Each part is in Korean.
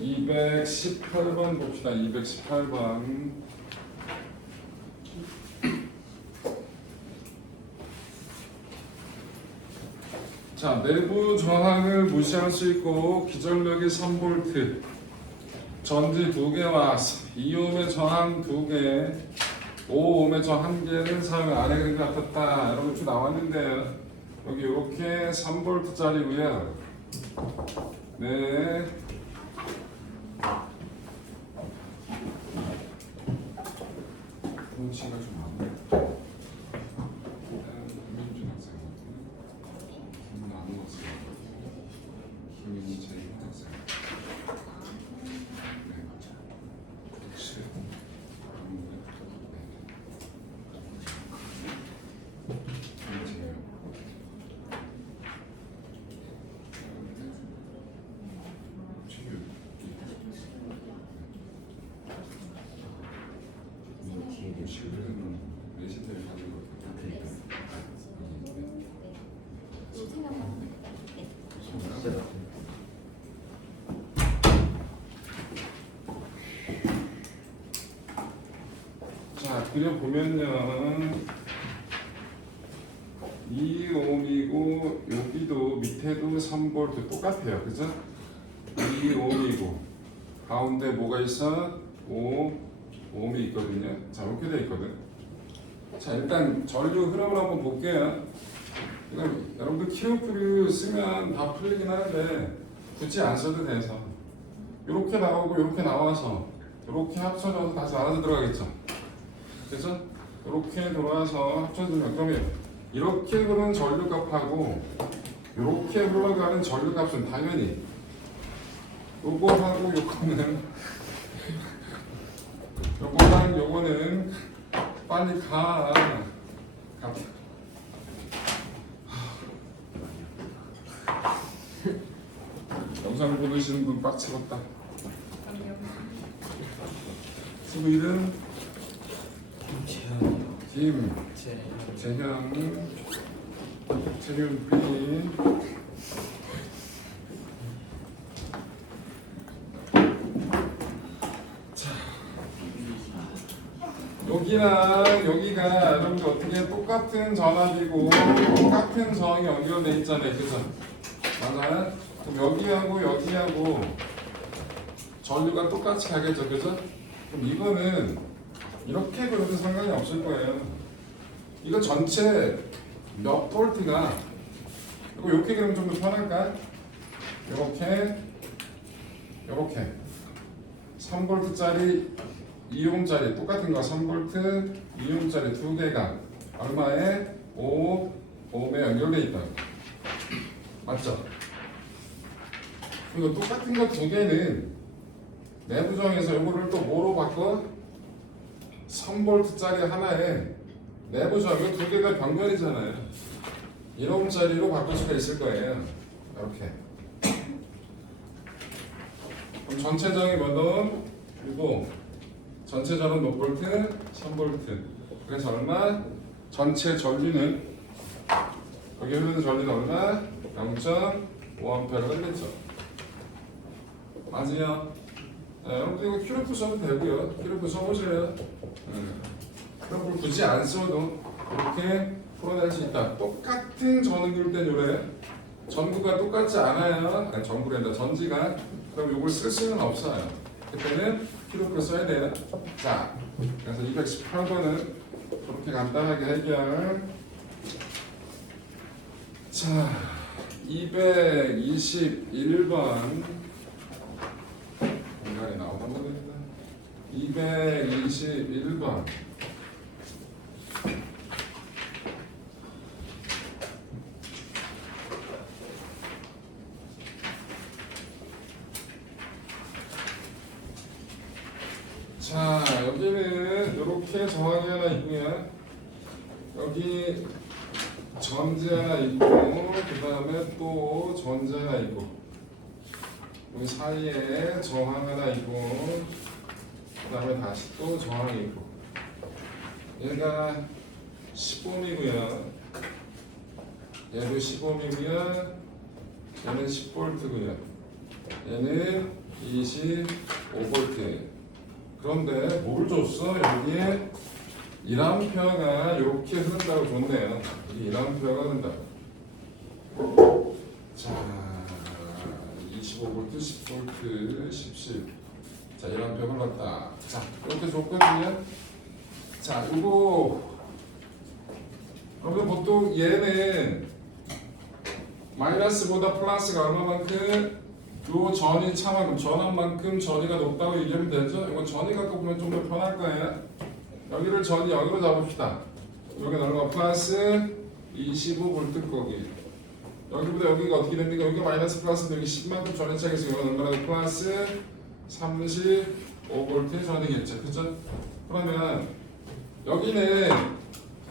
218번 봅시다. 218번. 자, 내부 저항을 무시할 수 있고 기전력이 3V, 전지 2개와 2ohm의 저항 2개, 5ohm의 저항 1개는 사용 안 해. 그런 것 같았다. 여러분 쭉 나왔는데요. 여기 이렇게 3V짜리고요. 네. 분치가 좀 안 돼. 김민준 학생 같은 안 넣었어요. 김민재 학생. 네. 그렇지. 자, 그려보면요. 2ohm이고 여기도 밑에도 3V 똑같아요. 그죠? 2ohm이고 가운데 뭐가 있어? 5ohm이 있거든요. 자, 이렇게 돼 있거든. 자, 일단 전류 흐름을 한번 볼게요. 여러분들 키로프를 쓰면 다 풀리긴 하는데 굳이 안 써도 돼서 이렇게 나오고 이렇게 나와서 이렇게 합쳐져서 다시 알아서 들어가겠죠. 그래서 이렇게 돌아와서 합쳐지면 그러면 이렇게 흐르는 전류값하고 이렇게 흘러가는 전류값은 당연히 요거하고 요거는 요거랑 요거는 빨리 가. 영상 보시는 분 빡치겠다. 수고일은 재현 B. 자, 여기랑 여기가 여러분들 어떻게 똑같은 전압이고 똑같은 저항이 연결돼 있잖아요. 그죠? 맞아요? 그럼 여기하고 여기하고 전류가 똑같이 가겠죠. 그죠? 그럼 이거는 이렇게 그려도 상관이 없을 거예요. 이거 전체 몇 볼트가 그리고 이렇게 그리면 좀 더 편할까? 이렇게 3V짜리 2ohm짜리 똑같은 거 3V 2ohm짜리 두 개가 얼마에 5ohm에 연결돼 있다. 맞죠? 그리고 똑같은 거 두 개는 내부 저항에서 이거를 또 뭐로 바꿔? 3V짜리 하나에 내부 저항이 두 개가 병렬이잖아요. 1ohm짜리로 바꿀 수가 있을 거예요. 이렇게. 그럼 전체 저항이 몇 오hm? 6ohm. 전체 저항은 몇 볼트? 3V. 그래서 얼마? 전체 전류는 여기 흐르는 전류는 얼마? 0.5A를 흘렸죠. 맞아요? 여러분들 이거 키로프 써도 되고요. 키로프 써보세요. 그럼 굳이 안 써도 이렇게 풀어낼 수 있다. 똑같은 전구일 땐 요래. 전구가 똑같지 않아요. 아니, 전구란다. 전지가. 그럼 이걸 쓸 수는 없어요. 그때는 키로프 써야 돼요. 자, 그래서 218번은 그렇게 간단하게 해결. 자, 221번. 공간이 나오는 겁니다. 221번. 자, 여기는 이렇게 저항이 하나 있고요. 여기 전지 하나 있고, 그 다음에 또 전지 하나 있고, 여기 사이에 저항 하나 있고, 그 다음에 다시 또 저항이 있고, 얘가 10ohm이고요. 얘도 10ohm이고요. 얘는 10V고요. 얘는 25V. 그런데 뭘 줬어? 여기에 1A가 이렇게 흐른다고 줬네요. 이 1A가 흐른다. 자, 25V, 10V, 17. 자, 1A 흘렀다. 자, 이렇게 줬거든요. 자, 이거 그러면 보통 얘는 마이너스보다 플러스가 얼마만큼 요 전이 차만큼 전압만큼 전이가 높다고 얘기하면 되죠. 이거 전이 갖고 보면 좀 더 편할 거예요. 여기를 전이 0으로 잡읍시다. 여기는 얼마? 플러스 25V 거기. 여기보다 여기가 어떻게 됩니까? 여기가 마이너스 플러스인데 여기 10만큼 전이 차겠어. 이건 얼마나 플러스 35V 전이겠죠. 그죠? 그러면 여기는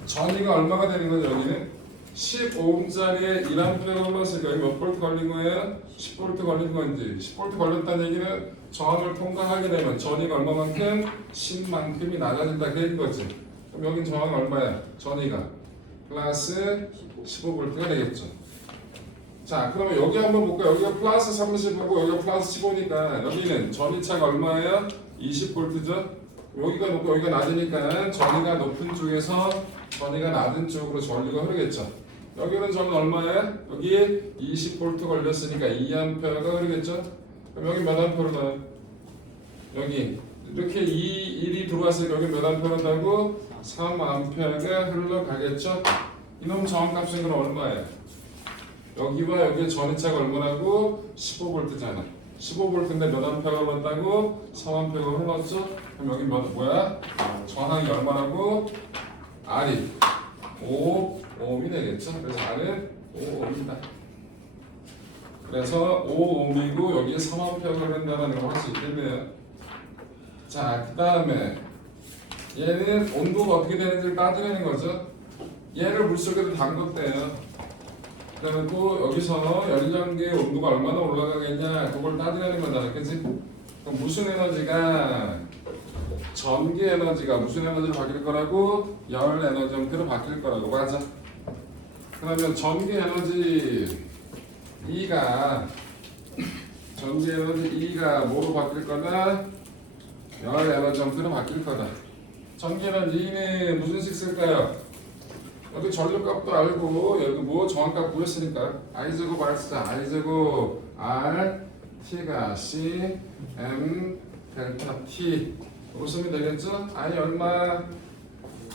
전이가 얼마가 되는 거죠? 여기는 15ohm짜리에 1A가 흘렀으니까 여기 몇 볼트 걸린 거예요? 10V 걸린 건지 10V 걸렸다는 얘기는 저항을 통과하게 되면 전이가 얼마만큼? 10만큼이 낮아진다 그 얘기인 거지. 그럼 여긴 저항 얼마야? 전이가 플러스 15V가 되겠죠. 자, 그러면 여기 한번 볼까요? 여기가 플러스 35고 여기가 플러스 15니까 여기는 전이차가 얼마예요? 20V죠? 여기가 높고 여기가 낮으니까 전이가 높은 쪽에서 전이가 낮은 쪽으로 전류가 흐르겠죠. 여기는 저는 얼마예요? 여기 20V 걸렸으니까 2A가 흐르겠죠. 그럼 여기 몇 A로 나요? 여기 이렇게 1이 들어왔으니까 여기 몇 A 한다고? 3A가 흘러가겠죠. 이놈 저항값은 그럼 얼마예요? 여기와 여기의 전이차가 얼마라고? 15V잖아. 15V인데 몇 A가 흘렀다고? 3A가 흘렀죠? 그럼 여기 뭐야? 저항이 얼마라고? R이 5ohm이 되겠죠? 그래서 R은 5ohm이다. 그래서 5ohm이고 여기에 3A가 흐른다는 걸 할 수 있겠네요. 자, 그 다음에 얘는 온도가 어떻게 되는지를 따지는 거죠. 얘를 물속에도 담궜대요. 그러면 또 여기서 연령계의 온도가 얼마나 올라가겠냐 그걸 따지는 거잖아. 그치? 그럼 무슨 에너지가 전기 에너지가 무슨 에너지로 바뀔 거라고? 열 에너지 형태로 바뀔 거라고. 맞아. 그러면 전기 에너지 E가 뭐로 바뀔 거다? 열 에너지 형태로 바뀔 거다. 전기 에너지 E는 무슨 식 쓸까요? 여기 전류값도 알고 여기 뭐 정확값 구했으니까 I제곱 R 쓰자. I제곱 R T가 C M 델타 T 웃으면 되겠죠? I 얼마?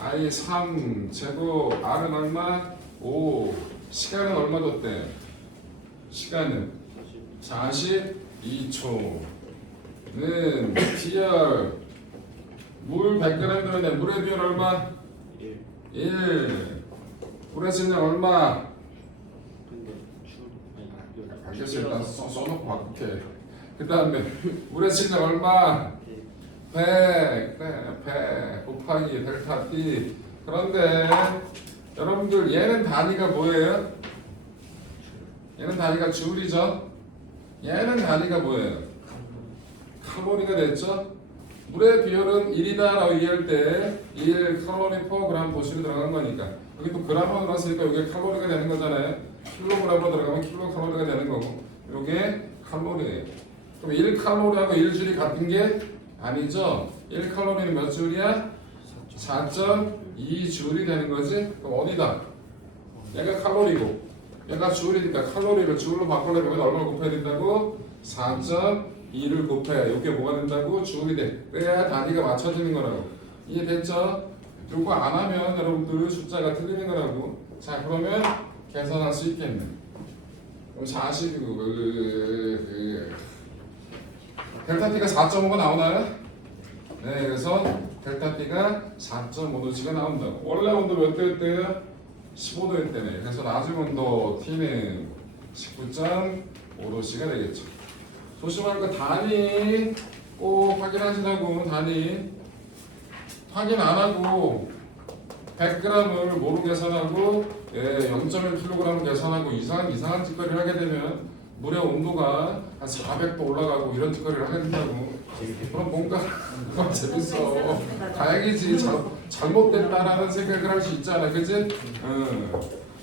I 3 제곱 R은 얼마? 5 시간은 얼마 줬대? 시간은 42초는 비열 물 100g 들었네. 물의 비열 얼마? 1 물의 질량 얼마? 알겠어. 일단 써놓고 바꿀게. 그 다음에 물의 질량 얼마? 100 곱하기 델타 T. 그런데 여러분들 얘는 단위가 뭐예요? 얘는 단위가 줄이죠. 얘는 단위가 뭐예요? 칼로리가 됐죠. 물의 비율은 1이다 라고 얘기할 때 1 칼로리 per 그램 보시로 들어간 거니까 여기 또 그램으로 들어갔으니까 이게 칼로리가 되는 거잖아요. 킬로그램으로 들어가면 킬로칼로리가 되는 거고 이게 칼로리예요. 그럼 1 칼로리하고 1줄이 같은 게 아니죠. 1 칼로리는 몇 줄이야? 4.2줄이 되는 거지. 그럼 어디다? 얘가 칼로리고 얘가 줄이니까 칼로리를 줄로 바꾸려면 얼마 곱해야 된다고? 4.2를 곱해. 이게 뭐가 된다고? 줄이 돼. 그래야 단위가 맞춰지는 거라고. 이해됐죠? 이거 안 하면 여러분들 숫자가 틀리는 거라고. 자, 그러면 계산할 수 있겠네. 그럼 40이고 델타 T가 4.5가 나오나요? 네, 그래서 델타 T가 4.5도씨가 나온다고. 원래 온도 몇 도였대요? 15도였대네. 그래서 나중 온도 T는 19.5도씨가 되겠죠. 조심할 거 단위 꼭 확인하시라고. 단위 확인 안 하고 100g을 뭐로 계산하고 0.1kg 계산하고 이상한 짓거리를 하게 되면 물의 온도가 한 400도 올라가고 이런 짓거리를 하게 된다고. 그럼 뭔가 재밌어. 다행이지. 잘못됐다라는 생각을 할 수 있잖아. 그치?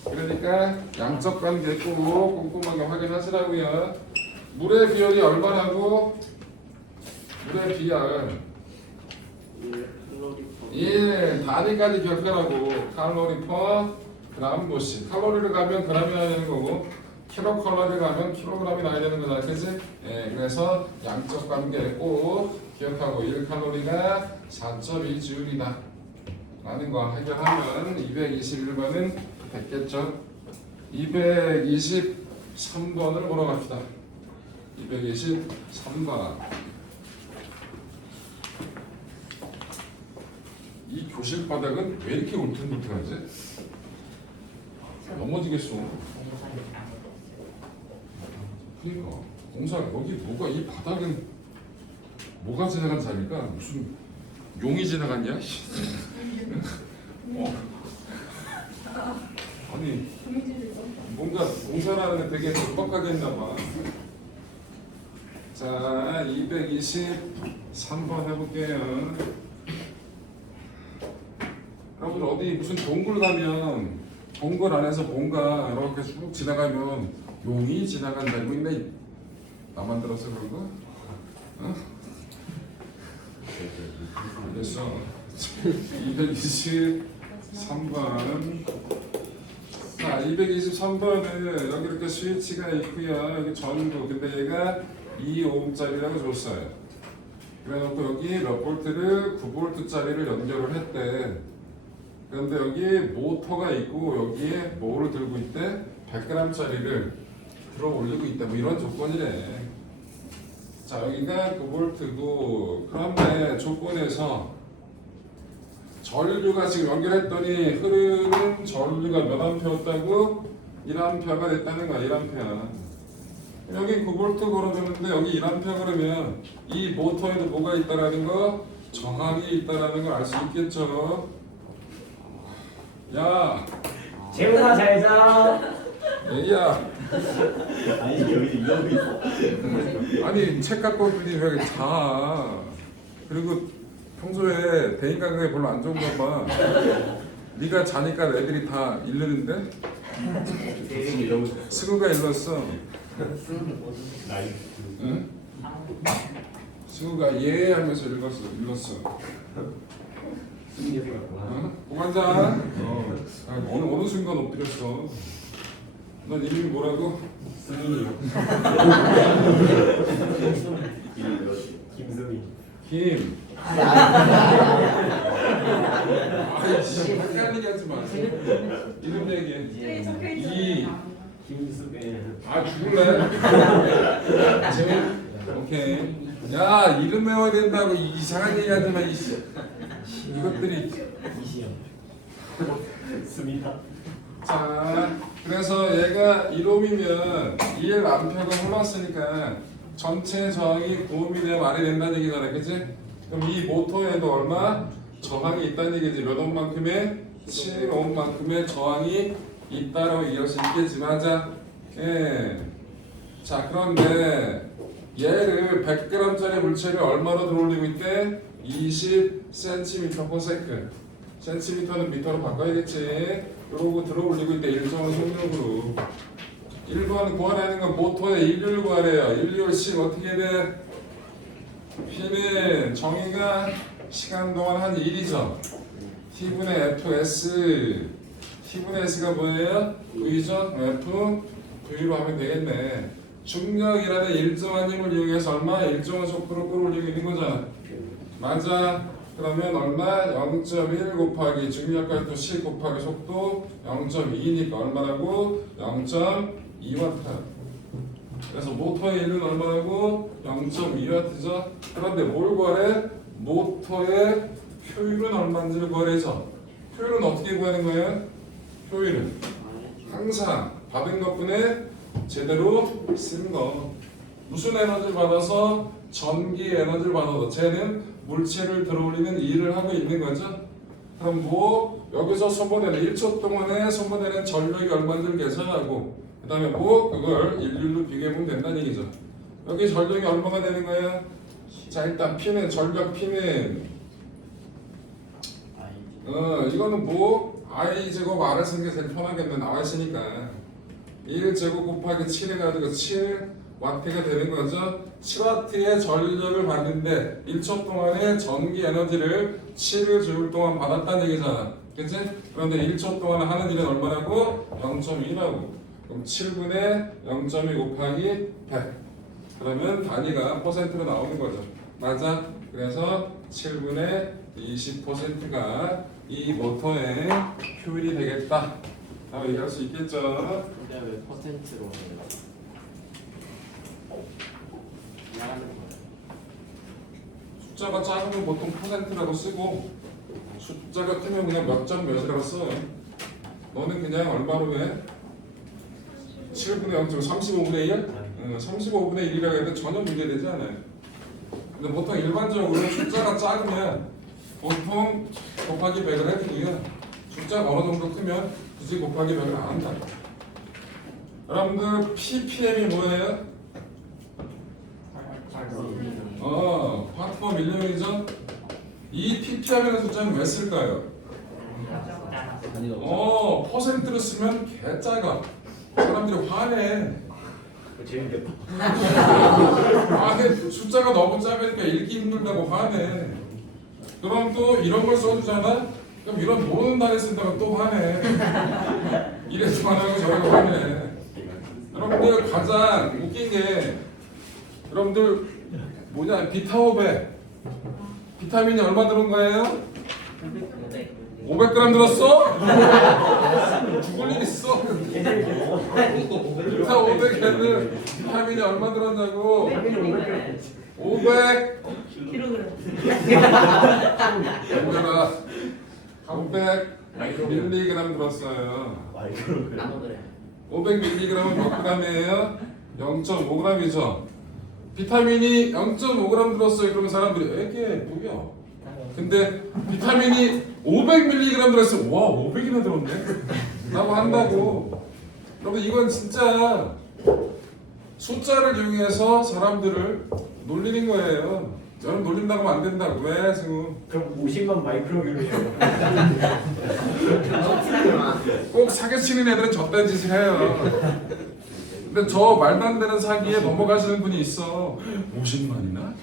그러니까 양적 관계 꼭 꼼꼼하게 확인하시라고요. 물의 비율이 얼마라고? 물의 비약 1 칼로리 단위까지 기억하라고. 칼로리 퍼 그램 보시. 칼로리를 가면 그램이 나야 되는 거고 킬로칼로리를 가면 킬로그램이 나야 되는 거잖아, 그치? 예, 그래서 양적 관계 꼭 기억하고 1칼로리가 4.2주울이다 라는 거 해결하면 221번은 됐겠죠? 223번을 보러 갑시다. 223번. 이 교실 바닥은 왜 이렇게 울퉁불퉁하지? 넘어지겠어. 그러니까 공사 여기 뭐가 이 바닥은 뭐가 지나간 자리가 무슨 용이 지나갔냐? 아니 뭔가 공사라는 게 되게 급박하게 했나봐. 자 223번 해볼게요. 여러분 어디 무슨 동굴 가면 동굴 안에서 뭔가 이렇게 쭉 지나가면 용이 지나간다 이거 있네. 나만 들어서 그런 거? 어? 됐어. 223번. 자, 223번은 여기 이렇게 스위치가 있고요. 여기 전구. 근데 얘가 2ohm짜리라고 줬어요. 그래놓고 여기 몇 볼트를 9볼트짜리를 연결을 했대. 그런데 여기 모터가 있고 여기에 뭐를 들고 있대? 100g짜리를 들어 올리고 있다. 뭐 이런 조건이래. 자, 여기가 9볼트고 그런데 조건에서 전류가 지금 연결했더니 흐르는 전류가 몇 암페어였다고? 1암페어가 됐다는 거야. 1암페어. 여기 9볼트 걸어주는데 여기 1암페어 그러면 이 모터에도 뭐가 있다라는 거? 저항이 있다라는 걸 알 수 있겠죠. 야, 재훈아 잘자. 애기야. 아니 여기 이러고 있어. 아니 책 갖고 왔더니 왜 자? 그리고 평소에 대인 관계 별로 안 좋은가 봐. 네가 자니까 애들이 다 잃는데? 이러고 있어. 승우가 일렀어. 나이. 응? 승우가 예 하면서 일렀어. 응? 공안장. 아, 어느 순간 엎드렸어. 넌 이름이 뭐라고? 승민이요. 김승민. 김. 아이씨, 헷갈리게 하지 마. 이름 얘기해. 이. 김수배. 아, 죽을래? 재밌? 오케이. 야, 이름 외워야 된다고 이상한 얘기 하지 마, 이씨. 이것들이. 이시영. 수미다. 자, 그래서 얘가 1옴이면 1암페어가 흘렀으니까 전체 저항이 9옴이 돼야 말이 된다는 얘기잖아, 그치? 그럼 이 모터에도 얼마? 저항이 있다는 얘기지. 몇 옴만큼의? 7옴만큼의 저항이 있다라고 얘기할 수 있겠지, 맞아? 예. 자, 그런데 얘를 100g짜리 물체를 얼마로 들어올리고 있대? 20cm/s. 센티미터는 미터로 바꿔야겠지. 이러고 들어올리고 있대. 일정한 속력으로. 1번 구하라는 건 모터의 일률 구하래요. 일률씩 어떻게 돼? P는 정의가 시간 동안 한 1이죠. T분의 Fs. T분의 S가 뭐예요? V죠? F V로 하면 되겠네. 중력이라는 일정한 힘을 이용해서 얼마? 일정한 속도로 끌어올리고 있는 거잖아. 맞아. 그러면 얼마? 0.1 곱하기 중력과도 10 곱하기 속도 0.2니까 얼마라고? 0.2W. 그래서 모터의 일은 얼마라고? 0.2W죠. 그런데 뭘 구하래? 모터의 효율은 얼마인지를 구하래서 효율은 어떻게 구하는 거예요? 효율은 항상 받은 것분에 제대로 쓴 거. 무슨 에너지를 받아서? 전기 에너지를 받아서 쟤는 물체를 들어올리는 일을 하고 있는 거죠. 그럼 뭐 여기서 소모되는 1초 동안에 소모되는 전력이 얼마인지를 계산하고 그 다음에 뭐 그걸 일률로 비교해보면 된다는 얘기죠. 여기 전력이 얼마가 되는 거예요? 자, 일단 P는 전력 P는 이거는 뭐 I 제곱 R을 쓰는 게 제일 편하겠네. 나와 있으니까 1 제곱 곱하기 7 해가지고 7 와트가 되는 거죠. 7W의 전력을 받는데 1초 동안에 전기 에너지를 7을 동안 받았다는 얘기잖아. 그치? 그런데 1초 동안 하는 일은 얼마라고? 0.2라고. 그럼 7분의 0.2 곱하기 100. 그러면 단위가 퍼센트로 나오는 거죠. 맞아? 그래서 7분의 20%가 이 모터의 효율이 되겠다. 라고 얘기할 수 있겠죠. 근데 왜 퍼센트로 해요? 미안하는 거예요. 숫자가 작으면 보통 퍼센트라고 쓰고 숫자가 크면 그냥 몇 점 몇이라고 써. 너는 그냥 얼마로 해? 7분의 0.5, 35분의 1? 35분의 1이라고 해도 전혀 문제되지 않아요. 근데 보통 일반적으로 숫자가 작으면 보통 곱하기 100을 해주고요. 숫자가 어느 정도 크면 굳이 곱하기 100을 안 한다. 여러분들 ppm이 뭐예요? 파트 퍼 밀리언이죠? 이 ppm이라는 숫자는 왜 쓸까요? 퍼센트로 쓰면 개 작아. 사람들이 화내. 재밌겠다. 화내. 숫자가 너무 작으니까 읽기 힘들다고 화내. 그럼 또 이런 걸 써주잖아? 그럼 이런 모르는 단위 쓴다고 또 화내. 이래서 화내고 저래서 화내. 여러분들 가장 웃긴 게 여러분들 뭐냐 비타오백 비타민이 얼마 들은 거예요? 500g 들었어? 죽을 일 있어. 비타 500에는 비타민이 얼마 들었냐고? 500 500mg 들었어요. 500mg은 몇 g이에요? 0.5g이죠. 비타민이 0.5g 들었어요. 그러면 사람들이 에게 뭐야? 근데 비타민이 500mg 들었어요. 와 500이나 들었네? 라고 한다고. 여러분 이건 진짜 숫자를 이용해서 사람들을 놀리는 거예요. 저는 놀린다고 하면 안 된다고. 왜 지금? 그럼 50만 마이크로그램이에요. 꼭 사기치는 애들은 저딴 짓을 해요. 근데 저 말도 안 되는 사기에 넘어가시는 분이 있어. 50만이나?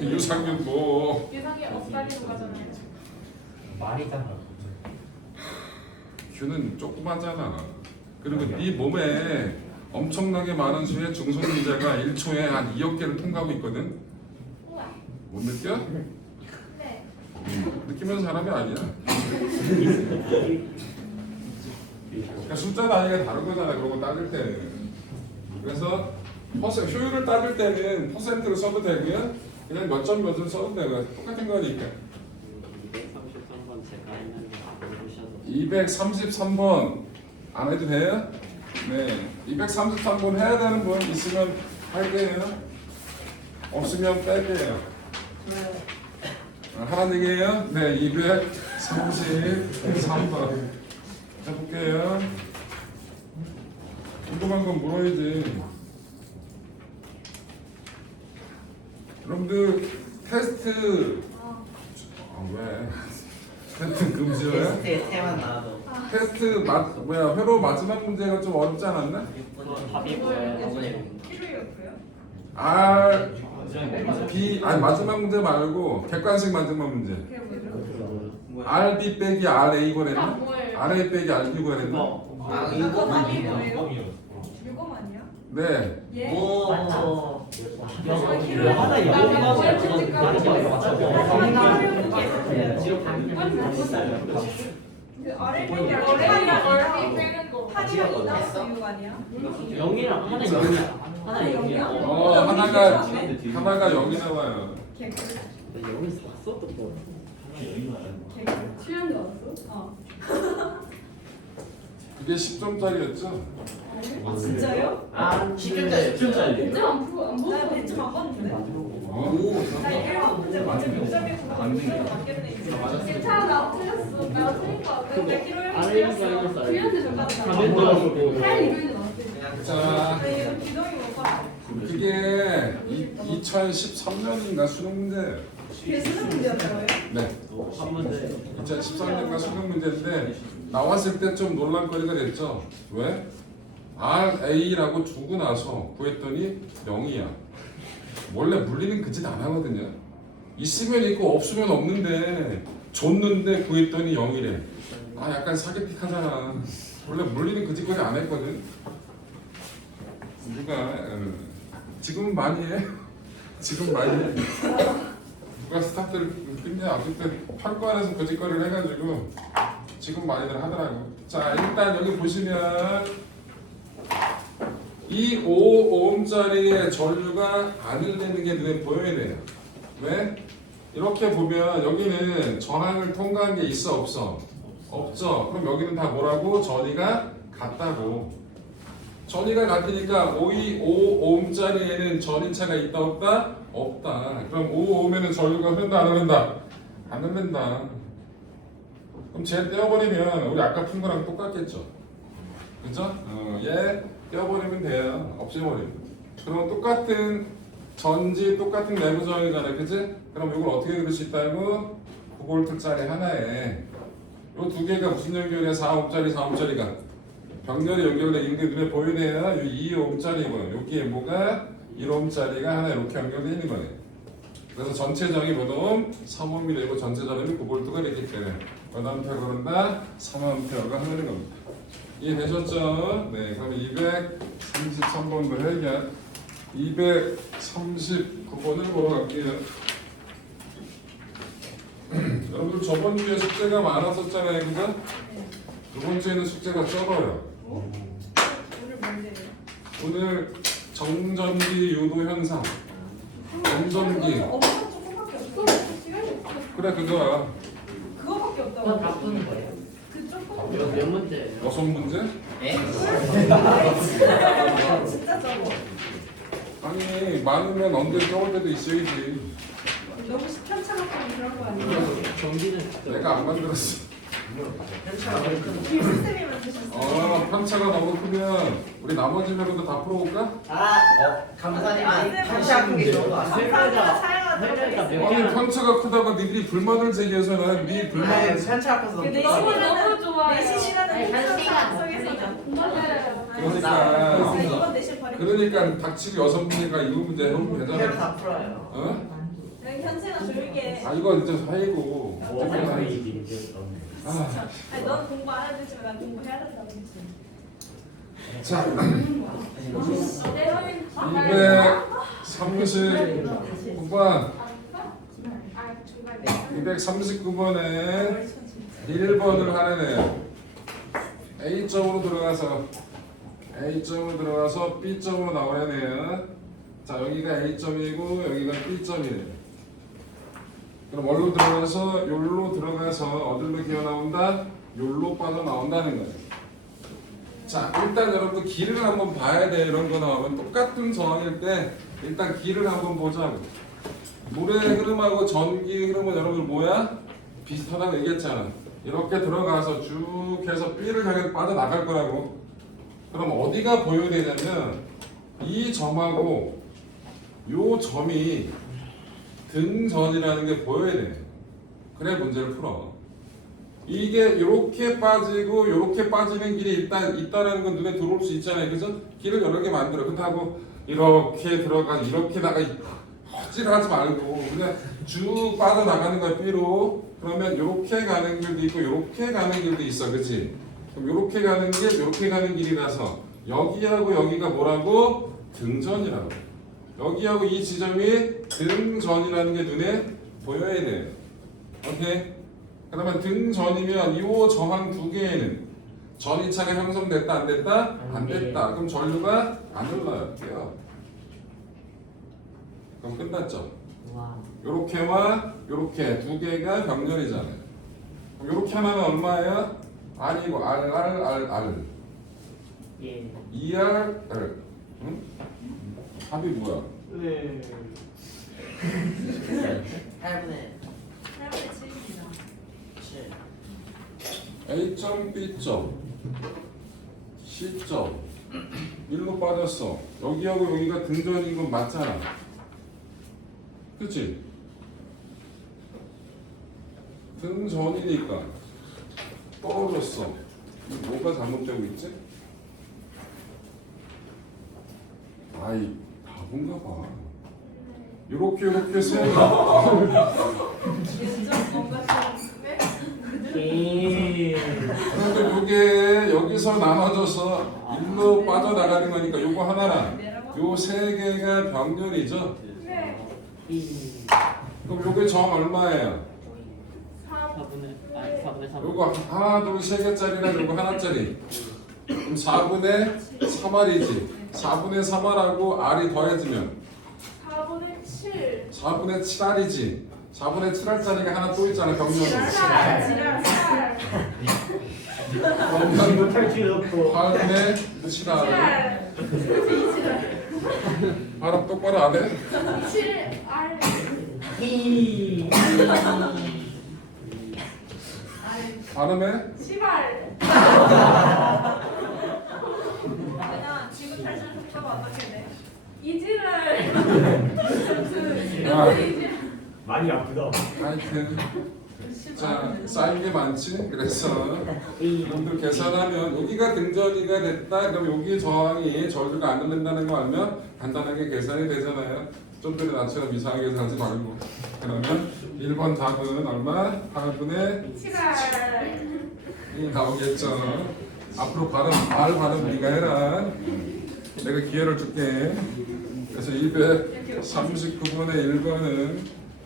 유산균 뭐? 예상이 없다리로 가잖아요. 말이잖아. 균은 조그마잖아. 그리고 네 몸에 엄청나게 많은 수의 중성인자가 1초에 한 2억 개를 통과하고 있거든. 우와. 못 느껴? 네. 느끼면 사람이 아니야. 그러니까 숫자 단위가 다른 거잖아. 그런 거 따질 때는. 그래서 효율을 따질 때는 퍼센트로 써도 되고요. 그냥 몇 점 몇을 써도 되고 똑같은 거니까. 233번 제가 했는데 233번 안 해도 돼요? 네. 233번 해야 되는 분 있으면 할게요. 없으면 뺄게요. 하라는 얘기예요? 네, 233번 해볼게요. 궁금한 건 물어야지. 여러분들 테스트 왜? 테스트 금지예요? 테스트에 세만 나와도 테스트 회로 마지막 문제가 좀 어렵지 않았나? 답이 뭐예요? 필요였고요. R, B 아니 마지막 문제 말고 객관식 마지막 문제. 그게 뭐죠? RB 빼기 RA 그럼 거랬나? 뭐예요? RA 빼기 RB 거랬나? 아 이거 이거 아니에요? 아니에요. 이거 아니야? 네. 예. 오 하나 그 아래 빼기 얼핏 빼는 거. 하니가 이 나왔어 이거 아니야? 0이랑 하나 0이야. 하나 0이야. 하나가 0이 나와요. 개그. 0이 왔었던 거. 개그. 수연 나왔어? 어. 그게 10점짜리였죠? 아 진짜요? 아, 10점짜리. 10점짜리. 진짜 안 보고 안 보고 나 배점 안 봤는데. 나 1번 문제 맞지 100점이고 6점이 맞겠네. 괜찮아 나 틀렸어. 나 틀리니까 나 기로에 틀렸어. 주연대 정답이다. 하얀 이론이 나왔대. 자, 나 이거 기동이 못 봤어. 그게 2013년인가 수능 문제예요. 그게 수능 문제였어요? 네. 한 문제. 2013년인가 수능 문제인데 나왔을 때 좀 논란거리가 됐죠. 왜? RA라고 주고 나서 구했더니 0이야. 원래 물리는 그 짓 안 하거든요. 있으면 있고 없으면 없는데 줬는데 구했더니 0이래. 아 약간 사기틱하잖아. 원래 물리는 그 짓거리 안 했거든. 누가 지금 많이 해. 지금 많이 해. 누가 스타트를 그냥 그때 팔거 안에서 그 짓거리를 해가지고 지금 많이들 하더라고. 자 일단 여기 보시면 이 5ohm짜리의 전류가 안 흘리는 게 눈에 보여야 돼요. 왜? 이렇게 보면 여기는 전항을 통과한 게 있어 없어? 없죠. 그럼 여기는 다 뭐라고? 전이가 같다고. 전이가 같으니까 5ohm짜리에는 전이차가 있다 없다? 없다. 그럼 5ohm에는 전류가 흐른다 안 흐른다? 안 흐른다. 그럼 쟤 떼어버리면 우리 아까 푼 거랑 똑같겠죠. 그죠? 얘 떼어버리면 돼요. 없애버리면. 그럼 똑같은 전지 똑같은 내부 저항이잖아요. 그치? 그럼 이걸 어떻게 들을 수 있다고? 9V짜리 하나에 요 두 개가 무슨 연결이야? 4ohm짜리 4ohm짜리가 병렬이 연결돼 있는 게 눈에 보이네요. 이 2ohm짜리고 여기에 뭐가 1ohm짜리가 하나 이렇게 연결돼 있는 거네. 그래서 전체 저항이 몇 ohm? 3ohm이 되고 전체 저항이 9V가 되기 때문에 몇 A 그런다? 3A가 흐르는 겁니다. 이해되셨죠? 네, 그럼 233번도 해결. 239번을 보러 갈게요. 여러분들 저번 주에 숙제가 많았었잖아요, 그죠? 두 번째는 숙제가 적어요. 오늘 뭔데요? 오늘 정전기 유도 현상. 정전기. 엄청 조금밖에 없어. 시간이 없어. 그래 그거야. 그거밖에 그건 다 없다고. 푸는 거예요. 그 조금. 이거 몇 문제예요? 6문제? 에? 진짜 적어. 아니 많으면 언제 적을 때도 있어야지. 너무 편차가 그런 거 아니야? 전기는 진짜 내가 안 만들었어. 시스템이 만드셨어. 편차가 너무 크면 우리 나머지 메로도 다 풀어볼까? 감사님 편치 않은 게 좋은 거 같아요. 설명자 몇 아니 개나 편차가 크다가 니들이 불만을 제기해서는 네 불만을 편치 않아서 그 너무 너무 좋아해. 내신 시간은 아니, 한 시간. 속에서 그러니까 이번 내신 버리고. 그러니까 닥치고 6분이니까 이거 문제 해보면 그냥 되잖아. 다 풀어요. 어? 현세나 조용히. 아 이거 진짜 사이고. 아, 아니 넌 공부 안 해도 되지만 난 공부해야 된다고 했지. 자, 239번 239번에 1번을 하려네요. A점으로 들어가서 B점으로 나오려네요. 자 여기가 A점이고 여기가 B점이네요. 그럼 어디로 들어가서 여기로 들어가서 어디로 기어 나온다? 여기로 빠져나온다는 거예요. 자 일단 여러분들 길을 한번 봐야 돼. 이런 거 나오면 똑같은 저항일 때 일단 길을 한번 보자고. 물의 흐름하고 전기의 흐름은 여러분들 뭐야? 비슷하다고 얘기했잖아. 이렇게 들어가서 쭉 해서 B를 향해 빠져나갈 거라고. 그럼 어디가 보여야 되냐면 이 점하고 요 점이 등전이라는 게 보여야 돼. 그래 문제를 풀어. 이게 이렇게 빠지고 이렇게 빠지는 길이 일단 있다라는 건 눈에 들어올 수 있잖아요. 그죠? 길을 여러 개 만들어. 그렇다고 이렇게 들어가 이렇게 나가 허질하지 말고 그냥 쭉 빠져나가는 거야. B로. 그러면 이렇게 가는 길도 있고 이렇게 가는 길도 있어. 그치? 그럼 이렇게 가는 길, 이렇게 가는 길이라서 여기하고 여기가 뭐라고? 등전이라고. 여기하고 이 지점이 등전이라는 게 눈에 보여야 돼요. 오케이? 그러면 등전이면 이 저항 두 개에는 전이차가 형성됐다 안 됐다? 안 됐다. 그럼 전류가 안 흘러요. 그럼 끝났죠? 와. 요렇게와 요렇게 두 개가 병렬이잖아요. 그럼 요렇게 하나는 얼마예요? R이고 R. 예. 2R, R. 응? 합이 뭐야? 네. 8분의 7. A점, B점, C점. 1로 빠졌어. 여기하고 여기가 등전인 건 맞잖아. 그치? 등전이니까 떨어졌어. 뭐가 잘못되고 있지? 아이 바본가 봐. 요렇게 세 개. 진짜 뭔가 싫은데? 그런데 요게 여기서 나눠져서 일로 빠져나가는 거니까 요거 하나랑 요 세 개가 병렬이죠. 네. 그럼 요게 정 얼마예요? 4분의 3. 요거 하나 둘 세 개짜리랑 요거 하나짜리. 그럼 4분의 3알이지. 4분의 3알하고 R이 더해지면 4분의 7. 4분의 7알이지. 4분의 7알짜리가 하나 또 있잖아 병렬로. 지랄. 그러면 못할 줄 없고 8분의 7알. 지랄. 발음 똑바로 안 해? 7R. 발음해? 시발. 그냥 지금 다시 속도가 어떻게 돼? 이지랄. 아. 이지랄. 많이 아프다. 하여튼 자 쌓인 게 많지. 그래서 여러분들 계산하면 여기가 등전이가 됐다. 그럼 여기 저항이 저주가 안 들린다는 거 알면 간단하게 계산이 되잖아요. 좀 전에 나처럼 이상하게 계산하지 말고. 그러면 1번 답은 얼마? 8분의 지랄. 1 나오겠죠. 앞으로 말 발음 네가 해라. 내가 기회를 줄게. 그래서 239분의 1번은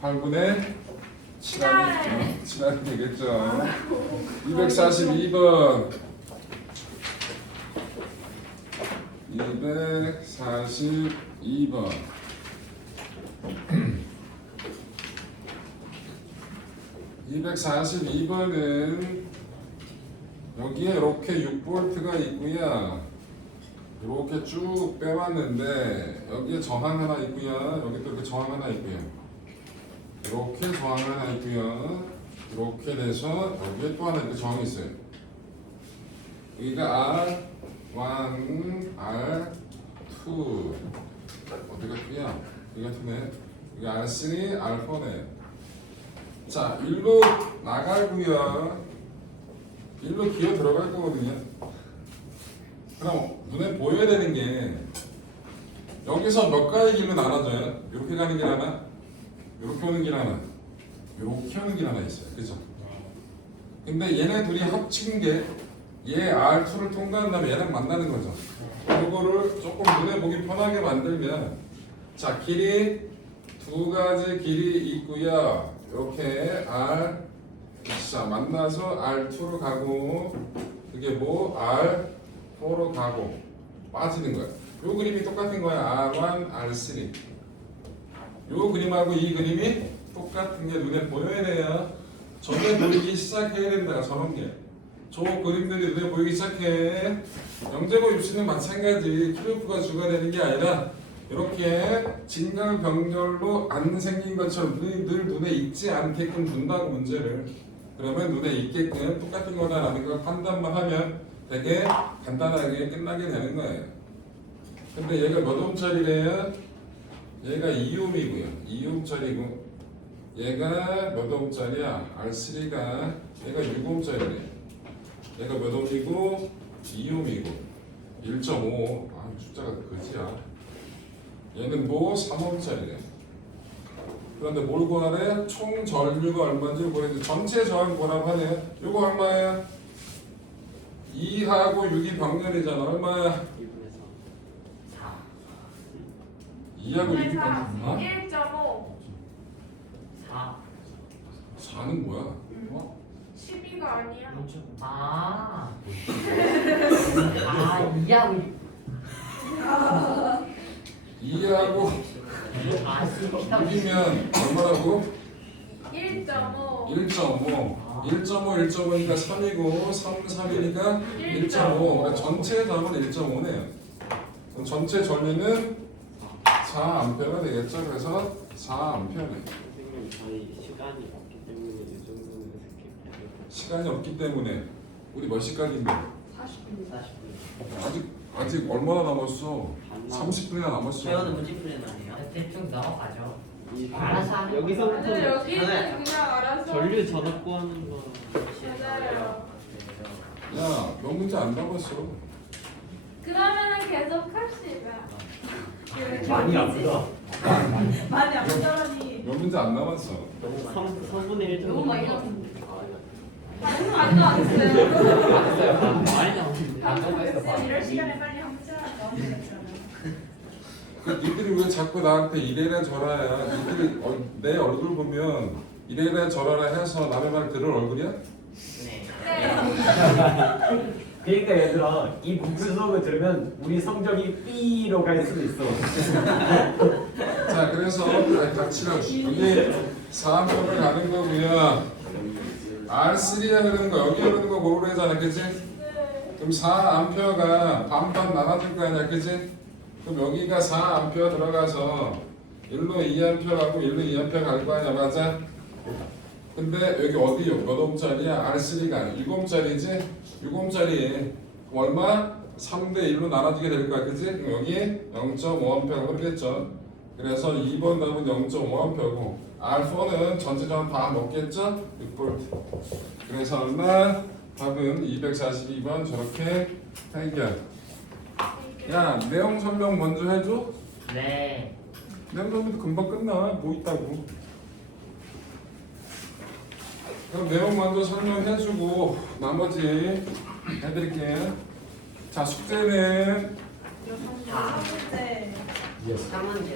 8분의 7알이 되겠죠. 242번 242번 242번은 여기에 이렇게 6V가 있고요. 이렇게 쭉 빼왔는데 여기에 저항 하나 있고요. 여기 또 이렇게 저항 하나 있고요. 이렇게 저항 하나 있고요. 이렇게 돼서 여기에 또 하나 이렇게 저항이 있어요. 여기가 R1, R2 어디가 2야? 여기가 2네. 여기 R3, R4네. 자, 일로 나가고요. 일로 기어 들어갈 거거든요. 그럼 눈에 보여야 되는 게 여기서 몇 가지 길로 나눠져요? 이렇게 가는 길 하나, 이렇게 오는 길 하나, 이렇게 오는 길 하나 있어요. 그죠? 근데 얘네 둘이 합친 게 얘 R2를 통과한 다음에 얘랑 만나는 거죠. 이거를 조금 눈에 보기 편하게 만들면 자, 길이 두 가지 길이 있고요. 이렇게 R 자 만나서 R2로 가고 그게 뭐 R4로 가고 빠지는 거야. 요 그림이 똑같은 거야. R1, R3. 요 그림하고 이 그림이 똑같은 게 눈에 보여야 돼요. 전에 보이기 시작해야 된다. 저런 게. 저 그림들이 눈에 보이기 시작해. 영재고 입시는 마찬가지. 키로프가 주가 되는 게 아니라 이렇게 진강병렬로 안 생긴 것처럼 늘 눈에 익지 않게끔 둔다고 문제를. 그러면 눈에 익게끔 똑같은 거다라는 걸 판단만 하면 되게 간단하게 끝나게 되는 거예요. 근데 얘가 몇 옴짜리래요? 얘가 2옴이고요. 2옴짜리고 얘가 몇 옴짜리야? R3가 얘가 6옴짜리래. 얘가 몇 옴이고 2옴이고 1.5. 아 숫자가 그지야. 얘는 뭐 3옴짜리래. 그런데 뭘 구하래? 총 전류가 얼마인지 보여줘. 전체 저항 뭐라고 하네요. 요거 얼마야? 2하고 6이 병렬이잖아. 얼마야? 2하고 6이 병렬. 1.5. 4. 4는 뭐야? 12가 아니야. 아. 이하고 2하고 아, 6이면 얼마라고? 1.5. 1.5니까 3이고 3이니까 1.5. 그러니까 전체 답은 1.5네요. 그럼 전체 전류는 4A가 되겠죠. 그래서 4A네. 선생님 저희 시간이 없기 때문에 이 정도는 스킵해도 시간이 없기 때문에 우리 몇 시까지인데? 40분. 아직 얼마나 남았어? 안 30분이나 남았어. 재현은 문집분이 아니에요? 대충 넘어가죠. 이 알아서 하는 근데 여기서부터 여기는 그냥 알아서. 전류 전압 구하는 거 맞아요. 야, 너 문제 안 남았어. 그러면은 계속 합시다. 많이 아프다. 많이 아프더라니. 몇 문제 안 남았어. 너무 3분의 1 정도 너무 많이 나왔는데. 아니 많이 나왔어요. 많이 나오는데 쌤 이럴 시간에 빨리 한번 나오는 그 니들이 왜 자꾸 나한테 이래라 저라야? 니들이 내 얼굴 보면 이래라 저라라 해서 남의 말 들을 얼굴이야? 네. 그러니까 얘들아 이 목표 수업을 들으면 우리 성적이 B로 갈 수도 있어. 자, 그래서 닥치라. 여기 4암표를 가는 거고요. R3에 흐르는 거, 여기 흐르는 거 고르래잖아, 그치? 그럼 4암표가 반반 나눠질 거 아니야, 그치? 그럼 여기가 4암표 들어가서 1로 2암표 가고 1로 2암표 갈 거 아니야, 맞아? 근데 여기 어디 몇 옴짜리야? R3가 6옴짜리지? 6옴짜리 얼마? 3대 1로 나눠지게 될 거야, 그치? 그럼 여기 0.5암표가 흐르겠죠? 그래서 2번 답은 0.5암표고 R4는 전체적으로 다 먹겠죠? 6V. 그래서 얼마? 답은 242번 저렇게 해결. 야, 내용 설명 먼저 해줘? 네. 내용 설명도 금방 끝나. 뭐 있다고. 그럼 내용 먼저 설명해주고 나머지 해드릴게요. 자, 숙제는 3문제.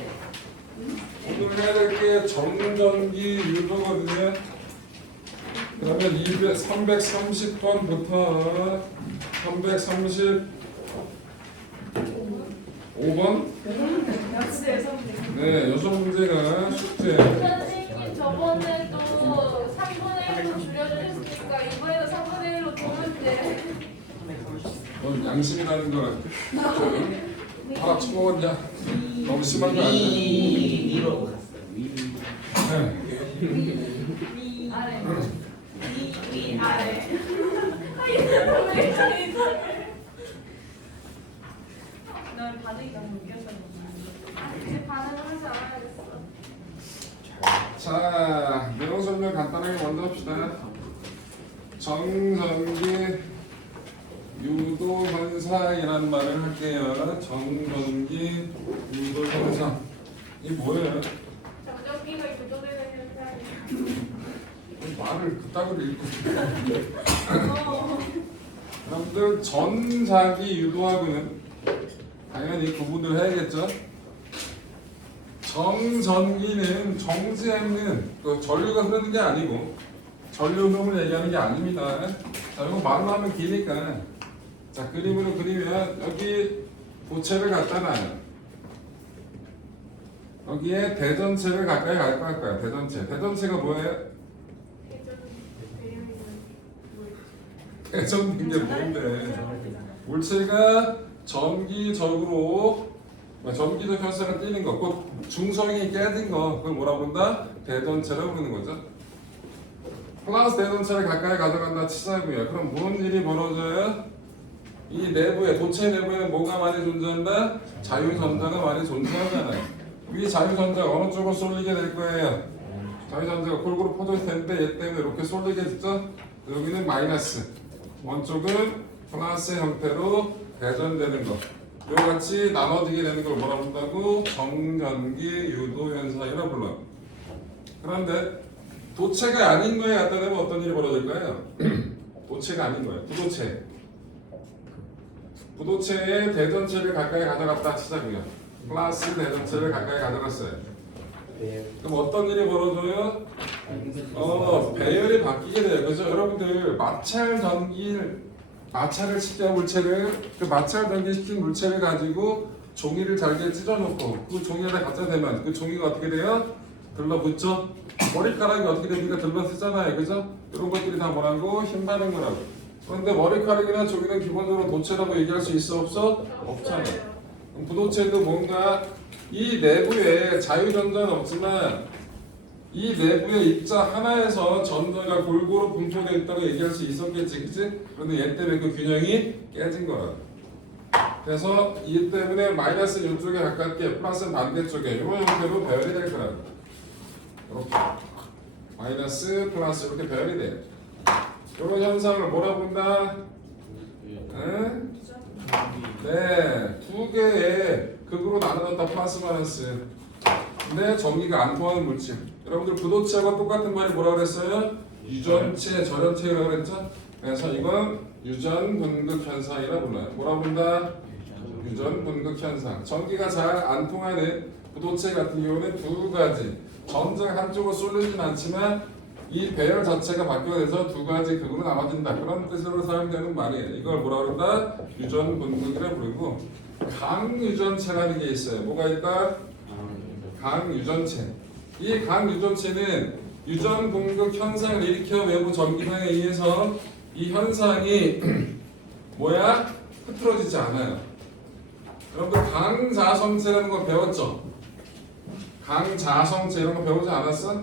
오늘 해야 될 게 정전기 유도거든요. 그러면 330번부터 335번 역시 여섯 문제. 네, 6문제가 숙제. 선생님 저번에도 3분의 1로 줄여주셨으니까 이번에도 3분의 1로 줄여주세요. 넌 양심이라는 걸 하나 처먹었냐? 너무 심한 거 아니야? 위로 갔어요. 네. 위 아래 위 아래. 아 얘는 왜 이렇게 이상해? 난 반응이 너무 웃겨서. 제 반응을 하지 않아야겠어. 자, 내용 설명 간단하게 먼저 합시다. 정전기 유도 현상이라는 말을 할게요. 정전기 유도 현상. 이게 뭐예요? 정전기가 조절되는 현상이. 말을 그따구로 읽고 여러분들 전자기 유도하고는 당연히 구분을 해야겠죠. 정전기는 정지해 있는 그 전류가 흐르는 게 아니고 전류 흐름을 얘기하는 게 아닙니다. 자, 이거 말로 하면 기니까 자, 그림으로 그리면 여기 도체를 갖다 놔요. 여기에 대전체를 가까이 갈 거야. 대전체. 대전체가 뭐예요? 대전인 게 뭔데? 물체가 전기적으로 전기적 현상을 띠는 거, 그 중성이 깨진 거, 그걸 뭐라 부른다? 대전체라고 부르는 거죠. 플러스 대전체를 가까이 가져간다 치자고요. 그럼 무슨 일이 벌어져요? 이 내부에, 도체 내부에 뭐가 많이 존재한다? 자유전자가 많이 존재하잖아요. 이 자유전자가 어느 쪽으로 쏠리게 될 거예요? 자유전자가 골고루 퍼질 텐데 얘 때문에 이렇게 쏠리게 됐죠? 여기는 마이너스, 원쪽은 플러스 형태로 대전되는 거. 이와 같이 나눠지게 되는 걸 뭐라 부른다고? 정전기 유도 현상이라 불러요. 그런데 도체가 아닌 거에 갖다 대면 어떤 일이 벌어질까요? 도체가 아닌 거예요. 부도체. 부도체에 대전체를 가까이 가져갔다 치자고요. 플러스 대전체를 가까이 가져갔어요. 그럼 어떤 일이 벌어져요? 배열이 바뀌게 돼요. 그죠? 여러분들 마찰 시킨 물체를 그 마찰 전기시킨 물체를 가지고 종이를 잘게 찢어놓고 그 종이에다 갖다 대면 그 종이가 어떻게 돼요? 들러붙죠? 머리카락이 어떻게 됩니까? 들러쓰잖아요. 그죠? 이런 것들이 다 뭐라고? 힘받은 거라고. 그런데 머리카락이나 종이는 기본적으로 도체라고 얘기할 수 있어 없어? 없잖아. 그럼 부도체도 뭔가 이 내부에 자유전자는 없지만 이 내부의 입자 하나에서 전자가 골고루 분포되어 있다고 얘기할 수 있었겠지, 그치? 그런데 얘 때문에 그 균형이 깨진 거라. 그래서 이 때문에 마이너스 이쪽에 가깝게 플러스 반대쪽에 이런 형태로 배열이 될 거야. 이렇게 마이너스 플러스 이렇게 배열이 돼. 이런 현상을 뭐라 부른다? 응? 네, 두 개의 극으로 나눠졌다 플러스 마이너스. 근데 전기가 안 통하는 물질. 여러분들 부도체하고 똑같은 말이 뭐라 그랬어요? 유전체, 절연체라고 그랬죠? 그래서 이건 유전 분극 현상이라 불러요. 뭐라 부른다? 유전 분극 현상. 전기가 잘 안 통하는 부도체 같은 경우는 두 가지. 전장 한쪽으로 쏠리진 않지만 이 배열 자체가 바뀌어서 두 가지 극으로 나눠진다. 그런 뜻으로 사용되는 말이에요. 이걸 뭐라 그런다? 유전 분극이라 부르고 강유전체라는 게 있어요. 뭐가 있다? 강유전체. 이 강유전체는 유전 분극 현상을 일으켜 외부 전기장에 의해서 이 현상이 뭐야? 흐트러지지 않아요. 여러분들 강자성체라는 거 배웠죠? 강자성체 이런 거 배우지 않았어?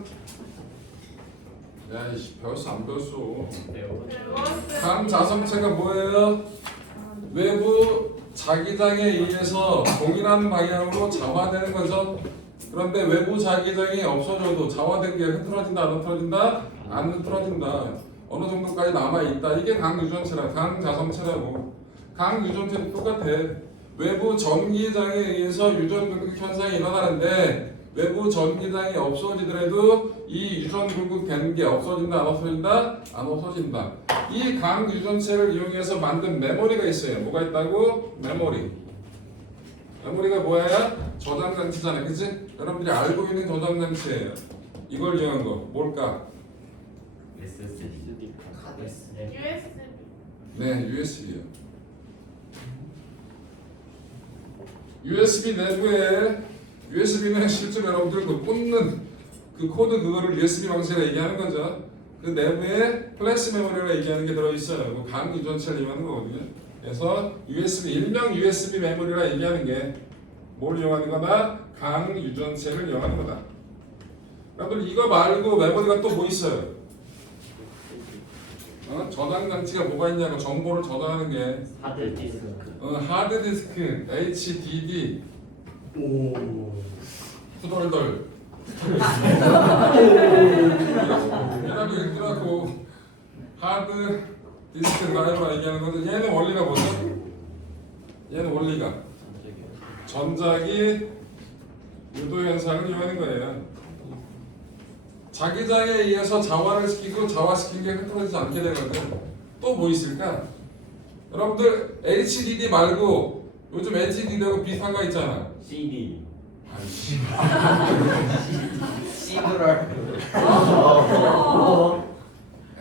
야이씨 배웠어 안 배웠어? 강자성체가 뭐예요? 외부 자기장에 의해서 동일한 방향으로 자화되는 거죠. 그런데 외부 자기장이 없어져도 자화된 게 흐트러진다 안 흐트러진다? 안 흐트러진다. 어느 정도까지 남아있다. 이게 강유전체라 강자성체라고. 강유전체는 똑같아. 외부 전기장에 의해서 유전분극 현상이 일어나는데 외부 전기장이 없어지더라도 이 유전분극 되는 게 없어진다 안 없어진다? 안 없어진다. 이 강유전체를 이용해서 만든 메모리가 있어요. 뭐가 있다고? 메모리. 메모리가 뭐야? 저장장치잖아, 그치? 여러분들이 알고 있는 저장장치예요. 이걸 이용한 거 뭘까? SSD USB. 네, USB요. USB 내부에 USB는 실제로 여러분들 그 꽂는 그 코드 그거를 USB 방식으로 얘기하는 거죠. 그 내부에 플래시 메모리라 얘기하는 게 들어있어요. 그 강유전체를 이용하는 거거든요. 그래서 USB 일명 USB 메모리라 얘기하는 게 뭘 이용하는 거다? 강유전체를 이용하는 거다. 여러분들 이거 말고 메모리가 또 뭐 있어요? 저장 장치가 뭐가 있냐고 정보를 저장하는 게 하드디스크 하드디스크, HDD, 후덜덜 이라고 읽더라고. 하드디스크 드라이브라 얘기하는 건데 얘는 원리가 뭐죠? 얘는 원리가 전자기 유도 현상을 이용하는 거예요. 자기장에 의해서 자화를 시키고 자화시킨 게 흐트러지지 않게 되거든. 또 뭐 있을까? 여러분들 HDD 말고 요즘 HDD하고 비슷한 거 있잖아. CD 아이씨. 시그럴.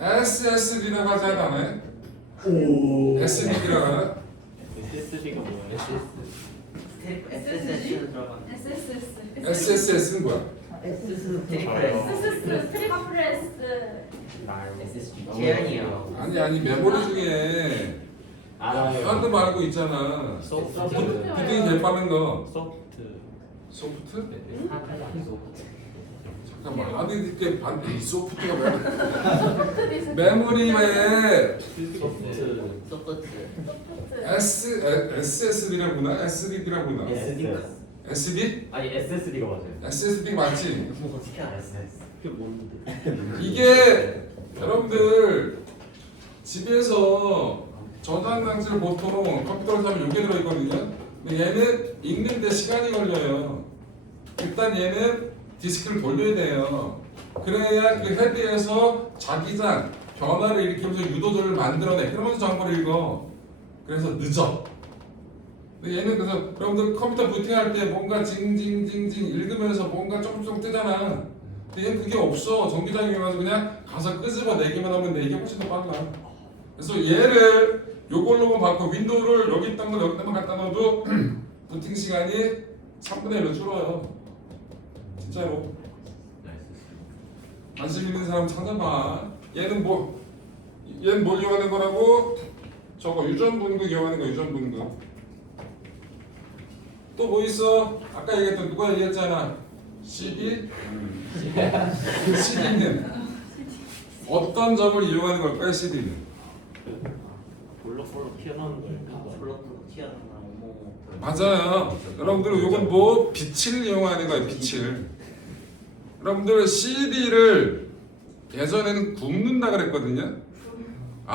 SSD라고 하지 않아요? SSD라고 하나? SSD가 뭐야? SSS 들어간. SSS는 뭐야? 스트리가 프레스. 계란이요. 아니 메모리 중에 하드 말고 있잖아. 소프트 부팅이 제일 빠른 거. 소프트? 잠깐만 하드디스크에 이 소프트가 뭐야? 메모리에 SSD라구나? SDD라구나? SD? 아니 SSD가 맞아요. SSD 맞지? 어떻게 알았어? 그게 뭔데? 이게 여러분들 집에서 저장 장치를 보통 컴퓨터를 사면 이게 들어있거든요. 근데 얘는 읽는데 시간이 걸려요. 일단 얘는 디스크를 돌려야 돼요. 그래야 그 헤드에서 자기장 변화를 일으키면서 유도절을 만들어내. 그러면서 정보를 읽어. 그래서 늦어. 근데 얘는 그래서 여러분들 컴퓨터 부팅할 때 뭔가 징징징징 읽으면서 뭔가 조금 뜨잖아. 근데 얘는 그게 없어. 전기장에 가서 그냥 가서 끄집어 내기만 하면 돼. 이게 훨씬 더 빨라. 그래서 얘를 요걸로만 바꿔 윈도우를 여기 있던 걸 여기다만 갖다 넣어도 부팅 시간이 3분의 1로 줄어요. 진짜로. 관심 있는 사람 찾아봐. 얘는 뭐 얘는 뭘 이용하는 거라고? 저거 유전분극 이용하는 거 유전분극. 또 뭐 있어? 아까 얘기했던 누가 얘기했잖아. CD? CD는 어떤 점을 이용하는 걸까요? CD는? 볼록볼록 튀어나오는 걸까? 블록블록 튀어나와. 맞아요. 여러분들 요건 뭐 빛을 이용하는 거예요. 빛을. 여러분들 CD를 예전에는 굽는다 그랬거든요.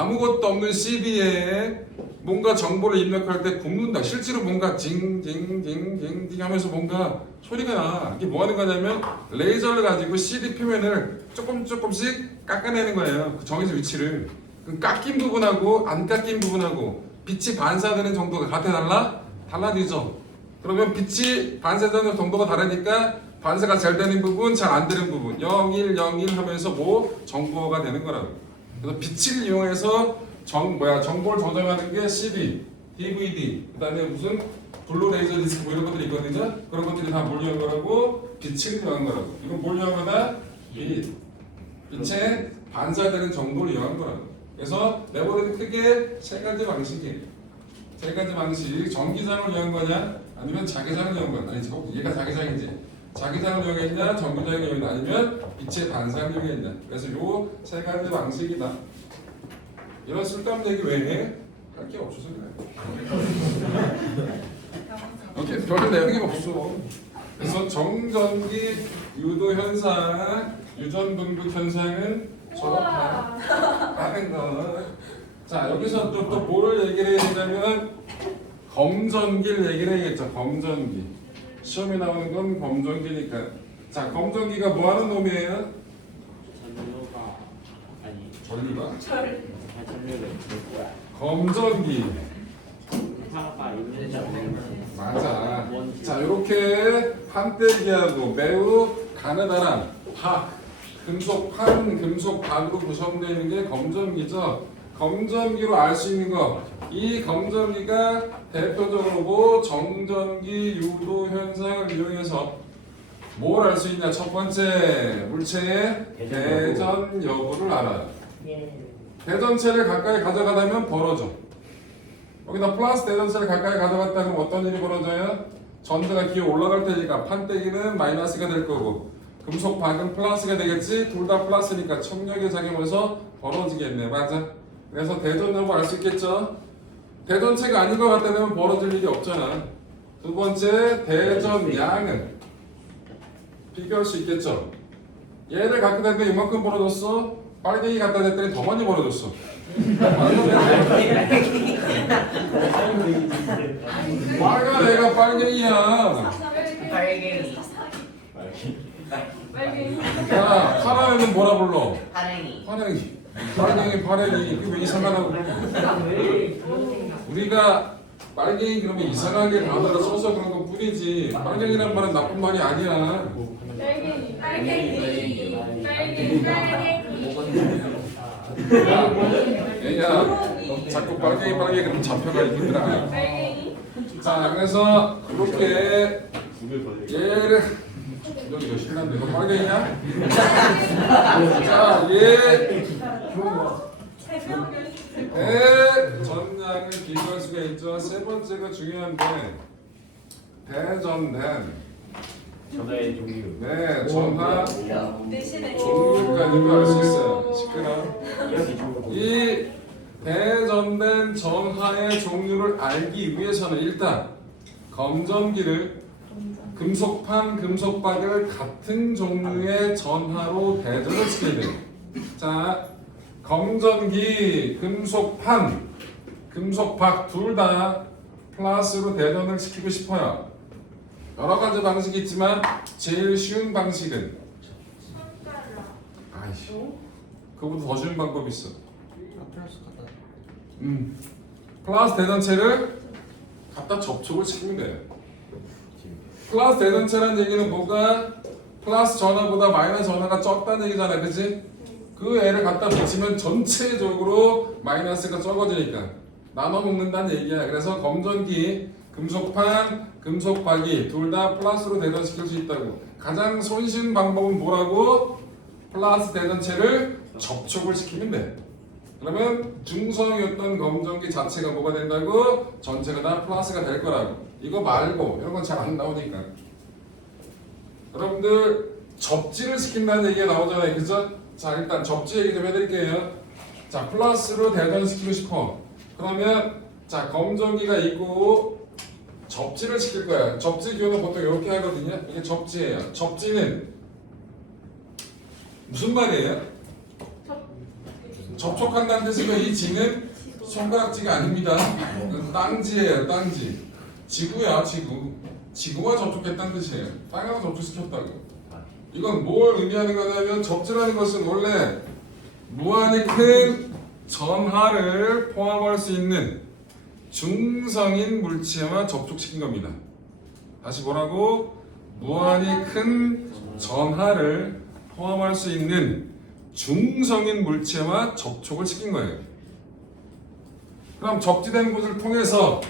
아무것도 없는 CD에 뭔가 정보를 입력할 때 굽는다. 실제로 뭔가 징징징징징 하면서 뭔가 소리가 나. 이게 뭐 하는 거냐면 레이저를 가지고 CD 표면을 조금씩 깎아내는 거예요. 그 정해진 위치를. 그럼 깎인 부분하고 안 깎인 부분하고 빛이 반사되는 정도가 같아 달라? 달라지죠. 그러면 빛이 반사되는 정도가 다르니까 반사가 잘 되는 부분, 잘 안 되는 부분 0, 1, 0, 1 하면서 뭐 정보가 되는 거라고. 그래서 빛을 이용해서 정보를 저장하는 게 CD, DVD, 그다음에 무슨 블루 레이저 디스크 뭐 이런 것들이 있거든요. 그런 것들이 다 뭘 이용한 거라고? 빛을 이용한 거라고. 이건 뭘 이용한 거다? 빛에 반사되는 정도를 이용한 거라고. 그래서 내버리는 크게 세 가지 방식이에요. 세 가지 방식. 전기장을 이용한 거냐? 아니면 자기장을 이용한 거냐? 아니, 얘가 자기장이지. 자기장을 이용했냐? 전기장을 이용했냐? 아니면 빛의 반사를 이용했냐? 그래서 요 세 가지 방식이다. 이런 쓸데없는 얘기 왜 해? 할 게 없어서 그래. 오케이, 별 내용이 없어. 그래서 정전기 유도 현상, 유전분급 현상은 저렇다는 거. 자, 여기서 또 뭘 얘기를 해야 되냐면 검전기를 얘기를 해야겠죠. 검전기. 시험에 나오는 건 검전기니까. 자, 검전기가 뭐 하는 놈이에요? 전류가 아니 전류가? 전류를 검전기. 화가 있는지 없는지 맞아. 자, 이렇게 판때기하고 매우 가느다란 금속 박으로 구성되어 있는 게 검전기죠. 검전기로 알 수 있는 거. 이 검전기가 대표적으로 뭐 정전기 유도 현상을 이용해서 뭘 알 수 있냐? 첫 번째, 물체의 대전 여부를 알아요. 대전체를 가까이 가져가다면 벌어져. 여기다 플러스 대전체를 가까이 가져갔다 그러면 어떤 일이 벌어져요? 전자가 기어 올라갈 테니까 판때기는 마이너스가 될 거고 금속 박은 플러스가 되겠지? 둘 다 플러스니까 청력이 작용해서 벌어지겠네. 맞아. 그래서 대전 여부 알 수 있겠죠? 대전체가 아닌 것 같다면 벌어질 일이 없잖아. 두 번째, 대전 양은 비교할 수 있겠죠? 얘를 갖다 대면 이만큼 벌어졌어? 빨갱이 갖다 댔더니 더 많이 벌어졌어. 빨간 애가 빨갱이야. 빨갱이. 야, 파란 애는 뭐라 불러? 파랭이. 빨갱이. 이게 왜 이상하다고 그래? 우리가 빨갱이 그러면 이상하게 단어를 써서 그런 것 뿐이지 빨갱이란 말은 나쁜 말이 아니야. 얘야, 자꾸 빨갱이 그러면 잡혀가 있더라. 자, 그래서 이렇게 얘를 이거 신난데 너 빨갱이냐? 자, 얘 대전량을 비교할 수가 있죠. 세 번째가 중요한데 대전된 전화의 종류. 네, 전화 대신에 종류까지도 알 수 있어요. 시끄러. 이렇게 좋은 이 대전된 전하의 종류를 알기 위해서는 일단 검전기를 금속판, 금속박을 같은 종류의 전하로 대전을 시켜야 돼요. 자, 검전기, 금속판, 금속박 둘 다 플러스로 대전을 시키고 싶어요. 여러 가지 방식이 있지만 제일 쉬운 방식은 아이씨, 그보다 더 쉬운 방법이 있어. 플러스 대전체를 갖다 접촉을 시키면 돼요. 플러스 대전체라는 얘기는 뭐가? 플러스 전화보다 마이너스 전화가 적다는 얘기잖아, 그치? 그 애를 갖다 붙이면 전체적으로 마이너스가 적어지니까 나눠 먹는다는 얘기야. 그래서 검전기, 금속판, 금속박이 둘 다 플러스로 대전시킬 수 있다고. 가장 손쉬운 방법은 뭐라고? 플러스 대전체를 접촉을 시키면 돼. 그러면 중성이었던 검전기 자체가 뭐가 된다고? 전체가 다 플러스가 될 거라고. 이거 말고 이런 건 잘 안 나오니까. 여러분들 접지를 시킨다는 얘기가 나오잖아요, 그죠? 자, 일단 접지 얘기 좀 해드릴게요. 자, 플러스로 대전시키고 싶어. 그러면 자, 검전기가 있고 접지를 시킬 거야. 접지 기호는 보통 이렇게 하거든요. 이게 접지예요. 접지는 무슨 말이에요? 접촉한다는 뜻이고 이 지는 손가락지가 아닙니다. 땅지예요, 땅지. 지구야, 지구. 지구와 접촉했다는 뜻이에요. 땅하고 접촉시켰다고. 이건 뭘 의미하는 거냐면 접지라는 것은 원래 무한히 큰 전하를 포함할 수 있는 중성인 물체와 접촉시킨 겁니다. 다시 뭐라고? 무한히 큰 전하를 포함할 수 있는 중성인 물체와 접촉을 시킨 거예요. 그럼 접지된 곳을 통해서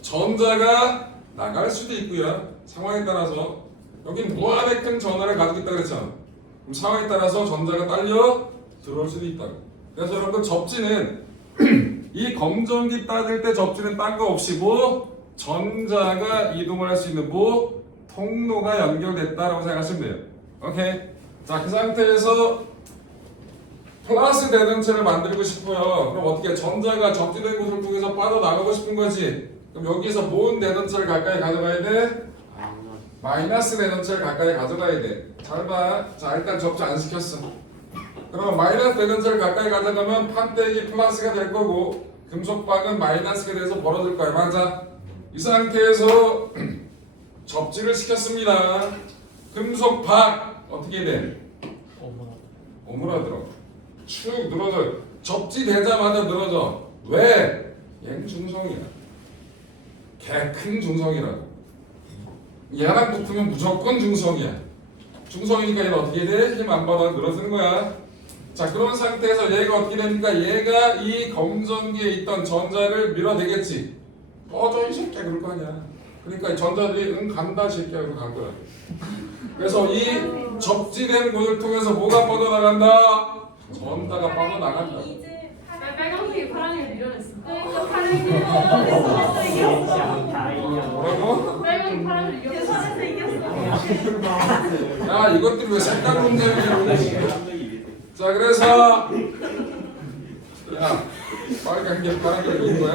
전자가 나갈 수도 있고요. 상황에 따라서 여기는 무한히 큰 전하를 가지고 있다고 그랬잖아. 그럼 상황에 따라서 전자가 딸려 들어올 수도 있다고. 그래서 여러분 접지는 이 검정기 따질 때 접지는 딴 거 없이 뭐 전자가 이동을 할 수 있는 뭐 통로가 연결됐다라고 생각하시면 돼요. 오케이. 자, 그 상태에서 플러스 대전체를 만들고 싶어요. 그럼 어떻게 전자가 접지된 곳을 통해서 빠져나가고 싶은 거지. 그럼 여기서 뭔 대전체를 가까이 가져가야 돼? 마이너스 대전체를 가까이 가져가야 돼. 잘 봐. 자, 일단 접지 안 시켰어. 그러면 마이너스 대전체를 가까이 가져가면 판때기 플러스가 될 거고 금속박은 마이너스가 돼서 벌어질 거야. 맞아. 이 상태에서 접지를 시켰습니다. 금속박 어떻게 돼? 오므라들어. 축 늘어져. 접지되자마자 늘어져. 왜? 얘는 중성이야. 개 큰 중성이라고. 얘랑 붙으면 무조건 중성이야. 중성이니까 얘는 어떻게 돼? 힘 안 받아 늘어지는 거야. 자, 그런 상태에서 얘가 어떻게 됩니까? 얘가 이 검정기에 있던 전자를 밀어내겠지. 꺼져 이 새끼야 그럴 거 아니야. 그러니까 이 전자들이 응 간다 새끼야 그러고 간 거야. 그래서 이 접지된 곳을 통해서 뭐가 뻗어나간다? 전자가 뻗어나간다. 이제 빨간색이 파란색을 밀어냈어. 그러니까 파란색이 밀어냈어. 뭐라고? 빨간색이 파란색을 밀어냈어. 이겼어. 야, 이것들 왜 색깔 문제냐고. 자, 그래서 야, 빨간 게 파란 게 이긴 거야?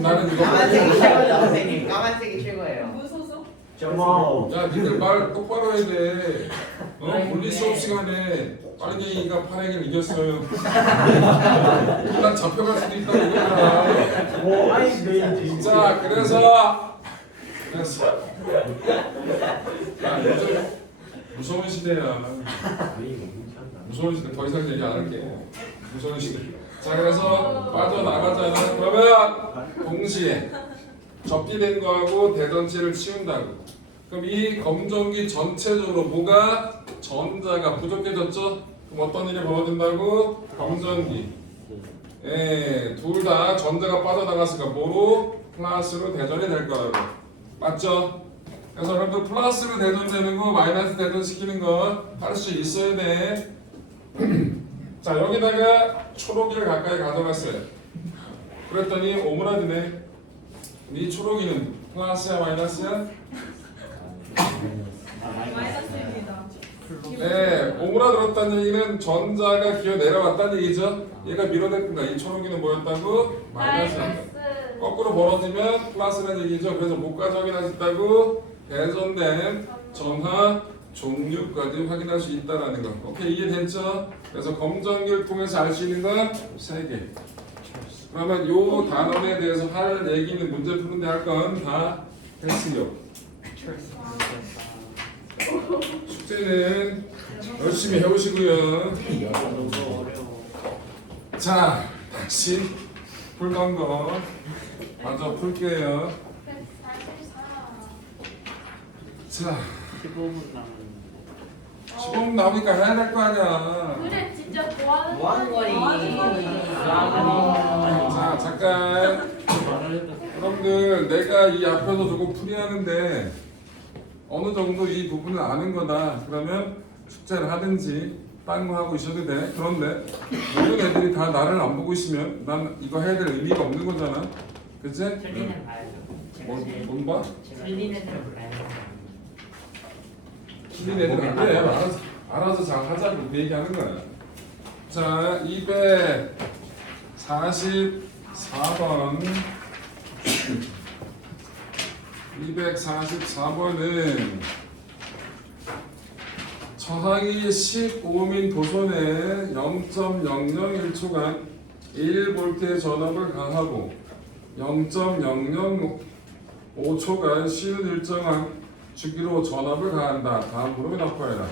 나는 이거 까만색이 최고죠, 선생님. 까만색이 최고예요. 무소속. 점오. 야, 니들 말 똑바로 해야 돼. 분리 수업 시간에 빨갱이가 파랭이를 이겼어요. 난 잡혀갈 수도 있다고 이거야. 오, 아이 메인. 자, 그래서 야, 요즘 무서운 시대야. 무서운 시대. 더 이상 얘기 안 할게. 무서운 시대. 자, 그래서 빠져나가잖아. 그러면 동시에 접지된 거하고 대전체를 치운다고. 그럼 이 검정기 전체적으로 뭐가 전자가 부족해졌죠? 그럼 어떤 일이 벌어진다고? 검정기. 예, 둘 다 전자가 빠져나갔으니까 뭐로? 플러스로 대전이 될 거라고. 맞죠? 그래서 여러분들 플러스로 대전되는 거, 마이너스 대전시키는 거 할 수 있어야 돼. 자, 여기다가 초록이를 가까이 가져갔어요. 그랬더니 오므라드네. 이 초록이는 플러스야 마이너스야? 마이너스입니다. 네, 오므라들었다는 얘기는 전자가 기어 내려왔다는 얘기죠. 얘가 밀어냈구나. 이 초록이는 뭐였다고? 마이너스였다. 거꾸로 벌어지면 플러스라는 얘기죠. 그래서 뭐까지 확인하셨다고? 대전된 전하 종류까지 확인할 수 있다라는 거. 오케이, 이해됐죠? 그래서 검정기를 통해서 알 수 있는 건 3개. 그러면 요 단원에 대해서 할 얘기는 문제 푸는데 할 건 다 했어요. 숙제는 열심히 해오시고요. 너무 어려워. 자, 다시 풀던 거 먼저 풀게요. 자, 15분 남았는데. 15분 나오니까 해야 될 거 아니야. 그래 진짜 뭐하는 뭐 하는 거니? 자, 잠깐. 여러분들, 내가 이 앞에서 조금 풀이하는데 어느 정도 이 부분을 아는 거다. 그러면 숙제를 하든지 딴 거 하고 있어도 돼. 그런데 모든 애들이 다 나를 안 보고 있으면 난 이거 해야 될 의미가 없는 거잖아. 그치? 틀리는 봐야죠. 뭔 봐? 틀리는 줄 봐야죠. 틀린 애들 안 돼. 알아서 잘 하자고 그 얘기하는 거야. 자, 244번. 244번은 저항이 10옴인 도선에 0.001초간 1V의 전압을 가하고 0.005초간 쉬는 일정한 주기로 전압을 가한다. 다음으로 나타내라.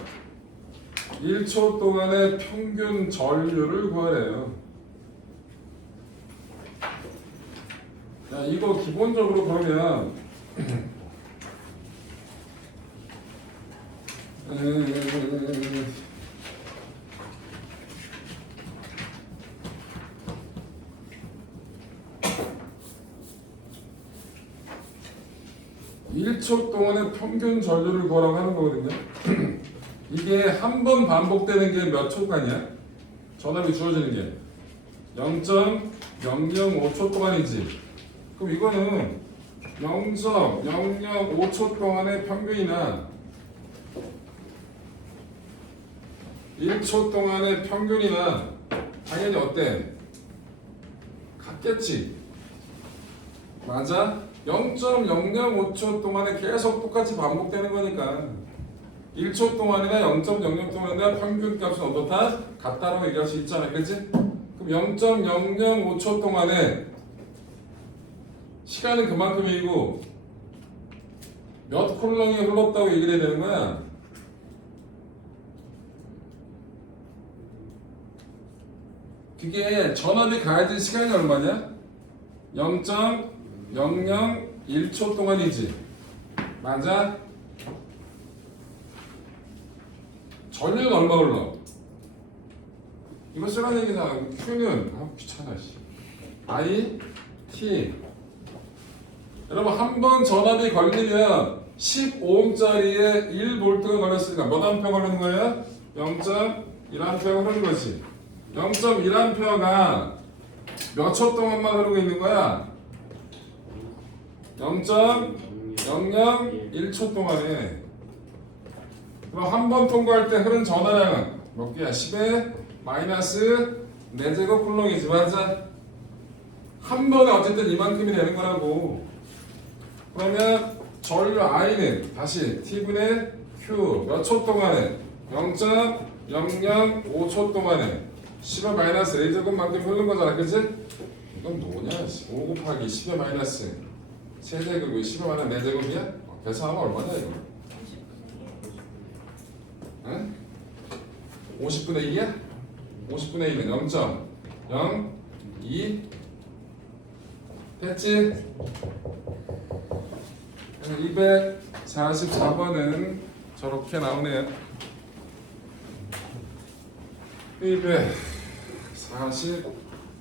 1초 동안의 평균 전류를 구하래요. 야, 이거 기본적으로 그러면 1초 동안의 평균 전류를 구하라고 하는 거거든요. 이게 한 번 반복되는 게 몇 초간이야? 전압이 주어지는 게 0.005초 동안이지. 그럼 이거는 0.005초 동안의 평균이나 1초 동안의 평균이나 당연히 어때? 같겠지. 맞아? 0.005초 동안에 계속 똑같이 반복되는 거니까 1초 동안이나 0.00 동안이나 평균 값은 어떻다? 같다라고 얘기할 수 있잖아. 그치? 그럼 0.005초 동안에 시간은 그만큼이고 몇 쿨롱이 흘렀다고 얘기를 해야 되는 거야? 그게 전압이 가해진 시간이 얼마냐? 0.001초 동안이지. 맞아? 전류는 얼마 흘러? 이거 쓰라는 얘기잖아. Q는 귀찮아 씨. I, T. 여러분 한 번 전압이 걸리면 15ohm짜리에 1V가 걸렸으니까 몇 암페어 걸리는 거예요? 0.1A가 흐르는 거지. 0.1A가 몇 초 동안만 흐르고 있는 거야? 0.001초 동안에. 그럼 한 번 통과할 때 흐른 전화량은 몇 개야? 10의 마이너스 4제곱 쿨롱이지. 맞아? 한 번에 어쨌든 이만큼이 되는 거라고. 그러면 전류 I는 다시 T분의 Q 몇 초 동안에? 0.005초 동안에 10의 마이너스 4제곱만큼 흐른 거잖아. 그치? 이건 뭐냐? 5 곱하기 10의 마이너스 세제곱이 10의 마이너스 4제곱이야? 계산하면 얼마냐 이거? 응? 50분의 2야? 50분의 2는 0.02 됐지? 244번은 저렇게 나오네요.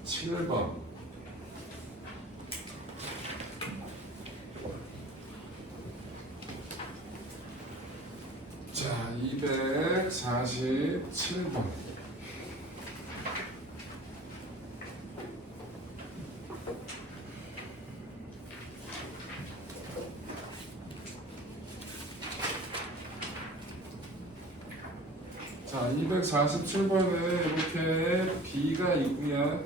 247번. 자, 247번. 자, 247번에 이렇게 B가 있고요.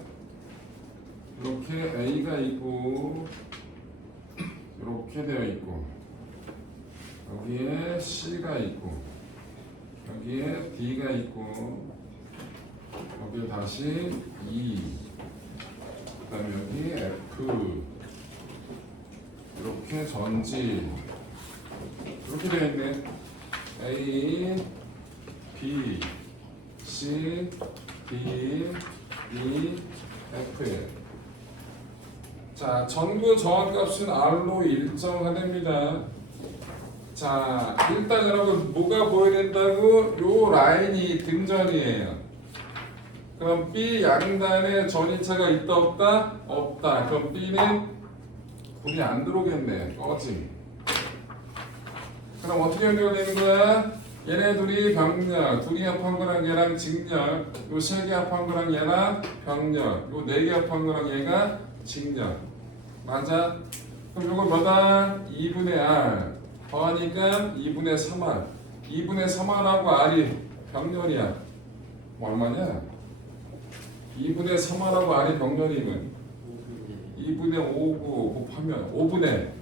이렇게 A가 있고 이렇게 되어 있고 여기에 C가 있고 여기에 D가 있고 여기에 다시 E 그 다음에 여기 F 이렇게 전지 이렇게 되어 있네. A, B, C, D, E, F. 자, 전구 저항값은 R로 일정화됩니다. 자, 일단 여러분 뭐가 보여야 된다고? 요 라인이 등전이에요. 그럼 B 양단에 전이차가 있다 없다? 없다. 그럼 B는 불이 안 들어오겠네. 꺼짐. 그럼 어떻게 연결되는 거야? 얘네 둘이 병렬, 둘이 합한 거랑 얘랑 직렬, 요 세 개 합한 거랑 얘랑 병렬, 요 네 개 합한 거랑 얘가 직렬. 맞아? 그럼 요거 뭐다? 2분의 R 더하니까 2분의 3R 2분의 3R하고 R이 병렬이야. 뭐 얼마냐? 2분의 3R하고 R이 병렬이면 2분의 5 곱하면 5분의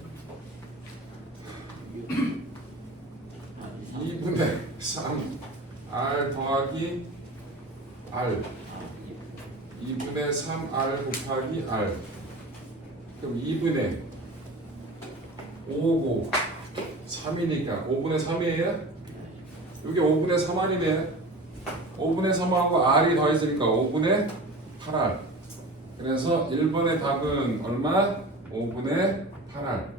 2분의 3 R 더하기 R 2분의 3R 곱하기 R 그럼 2분의 5고 3이니까 5분의 3이에요? 여기 5분의 3R이네 5분의 3하고 R이 더해지니까 5분의 8R 그래서 1번의 답은 얼마? 5분의 8R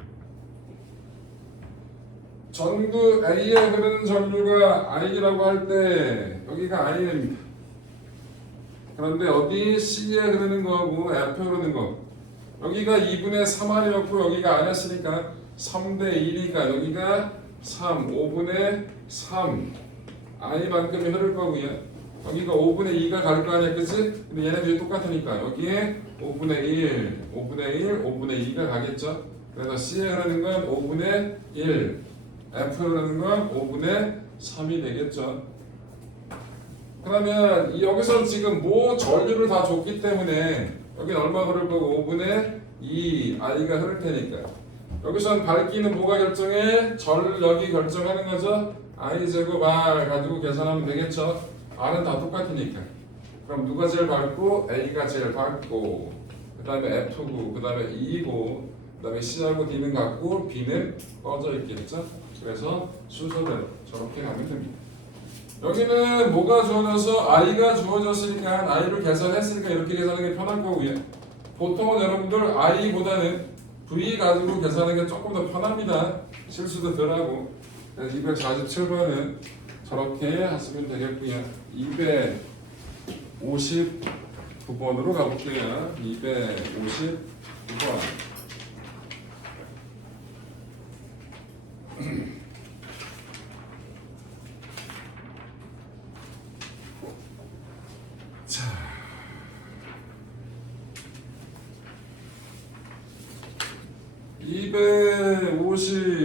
전구 A에 흐르는 전류가 I라고 할 때 여기가 I입니다. 그런데 어디 C에 흐르는 거하고 F에 흐르는 거 여기가 2분의 3R이었고 여기가 아니었으니까 3대 1이니까 여기가 3, 5분의 3 I만큼이 흐를 거고요. 여기가 5분의 2가 갈 거 아니야 그치? 근데 얘네들이 똑같으니까 여기에 5분의 1, 5분의 1, 5분의 2가 가겠죠? 그래서 C에 흐르는 건 5분의 1 F에 흐르는 건 5분의 3이 되겠죠. 그러면 여기서 지금 뭐 전류를 다 줬기 때문에 여기는 얼마 흐를 거고 5분의 2 I가 흐를 테니까 여기선 밝기는 뭐가 결정해? 전력이 결정하는 거죠. I제곱 R 가지고 계산하면 되겠죠. R은 다 똑같으니까 그럼 누가 제일 밝고 A가 제일 밝고 그 다음에 F고 그 다음에 E고 그 다음에 C하고 D는 같고 B는 꺼져 있겠죠. 그래서 순서대로 저렇게 가면 됩니다. 여기는 뭐가 주어져서 I가 주어졌으니까 I를 계산했으니까 이렇게 계산하는 게 편할 거고요. 보통은 여러분들 I보다는 V 가지고 계산하는 게 조금 더 편합니다. 실수도 덜하고. 그래서 247번은 저렇게 하시면 되겠고요. 259번으로 가볼게요. 259번. 자,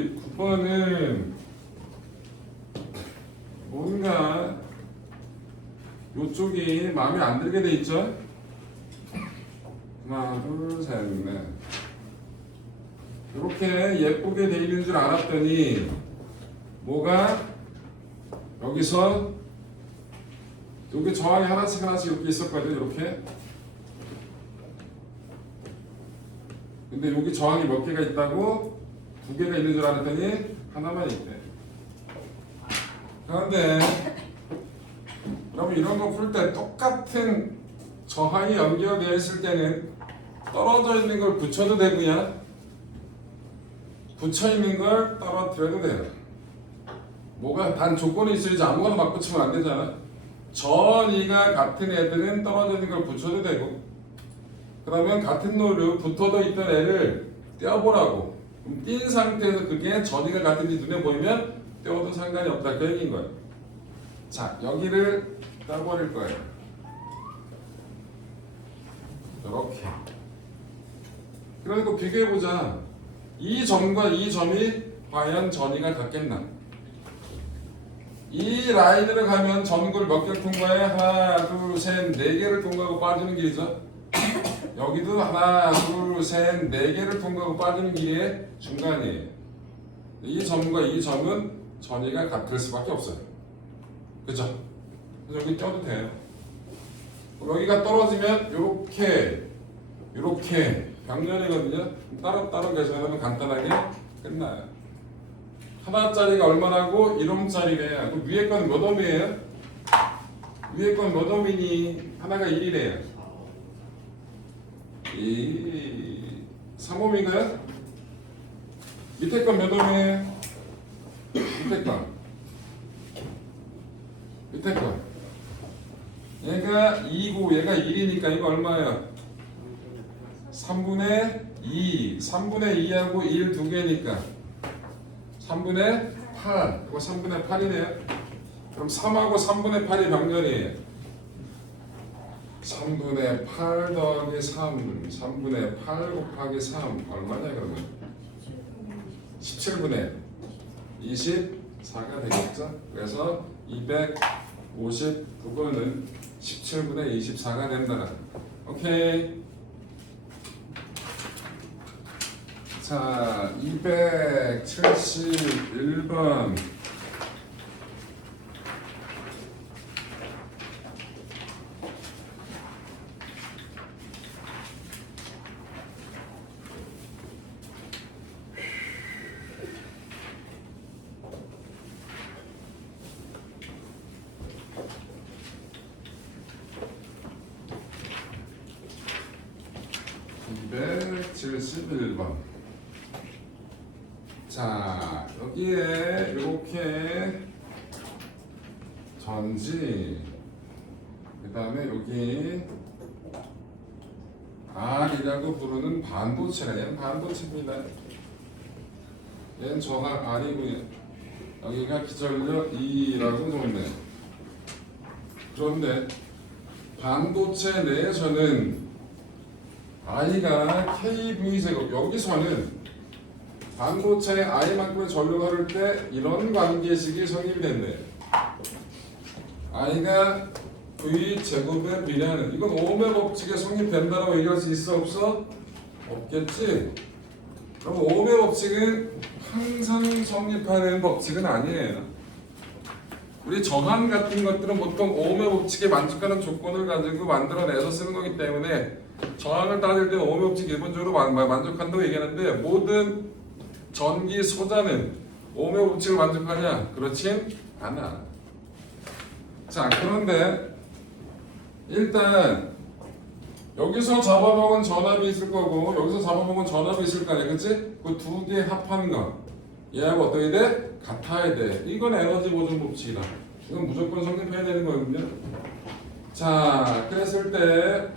259번은 뭔가 요쪽이 마음에 안 들게 돼 있죠? 하나, 둘, 셋, 넷. 이렇게 예쁘게 돼 있는 줄 알았더니 뭐가 여기서 여기 저항이 하나씩 이렇게 있었거든요. 이렇게. 근데 여기 저항이 몇 개가 있다고? 2개가 있는 줄 알았더니 하나만 있대. 그런데 여러분 이런 거 풀 때 똑같은 저항이 연결되어 있을 때는 떨어져 있는 걸 붙여도 되고요. 붙여 있는 걸 떨어뜨려도 돼요. 뭐가 단 조건이 있어야지 아무거나 막 붙이면 안 되잖아. 전이가 같은 애들은 떨어져 있는 걸 붙여도 되고 그러면 같은 노를 붙어져 있던 애를 떼어보라고. 그럼 띈 상태에서 그게 전이가 같은지 눈에 보이면 떼어도 상관이 없다 그 얘기인 거예요. 자 여기를 떼어버릴 거예요. 이렇게. 그러니까 비교해보자. 이 점과 이 점이 과연 전이가 같겠나? 이 라인으로 가면 전구를 몇 개를 통과해? 하나, 둘, 셋, 네 개를 통과하고 빠지는 길이죠. 여기도 하나, 둘, 셋, 네 개를 통과하고 빠지는 길이의 중간이에요. 이 점과 이 점은 전이가 같을 수밖에 없어요. 그죠? 그래서 여기 껴도 돼요. 여기가 떨어지면 요렇게 병렬이거든요. 따로 계산하면 간단하게 끝나요. 하나짜리가 얼마라고? 1옴짜리래요. 그럼 위에 건 몇 옴이에요? 위에 건 몇 옴이니? 하나가 1이래요. 3옴인가요? 밑에 건 몇 옴이에요? 밑에 건 얘가 2고 얘가 1이니까 이거 얼마예요? 3분의 2 3분의 2하고 1 두 개니까 3분의 8 이거 3분의 8이네요. 그럼 3하고 3분의 8이 병렬이에요. 3분의 8 더하기 3 3분의 8 곱하기 3 얼마냐 그러면 17분의 24가 되겠죠. 그래서 259번은 17분의 24가 된다. 오케이. 자, 271번. 71번. 자, 여기에 이렇게 전지, 그 다음에 여기 R이라고 부르는 반도체가, 얘는 반도체입니다. 얘는 저항 R이고요. 여기가 기전력 E라고 적네. 그런데 반도체 내에서는 I가 KV제곱, 여기서는 반도체 I만큼의 전류가 흐를 때 이런 관계식이 성립이 됐네. I가 V제곱에 비례하는, 이건 오음의 법칙에 성립된다라고 얘기할 수 있어 없어? 없겠지? 그럼 오음의 법칙은 항상 성립하는 법칙은 아니에요. 우리 저항 같은 것들은 보통 오음의 법칙에 만족하는 조건을 가지고 만들어내서 쓰는 거기 때문에 저항을 따질 때 오음의 법칙 기본적으로 만족한다고 얘기하는데, 모든 전기 소자는 오음의 법칙을 만족하냐? 그렇진 않아. 자, 그런데 일단 여기서 잡아먹은 전압이 있을 거고 여기서 잡아먹은 전압이 있을 거 아니야, 그치? 그 두 개 합한 거 얘하고 어떻게 돼? 같아야 돼. 이건 에너지 보존 법칙이다. 이건 무조건 성립해야 되는 거거든요. 자, 그랬을 때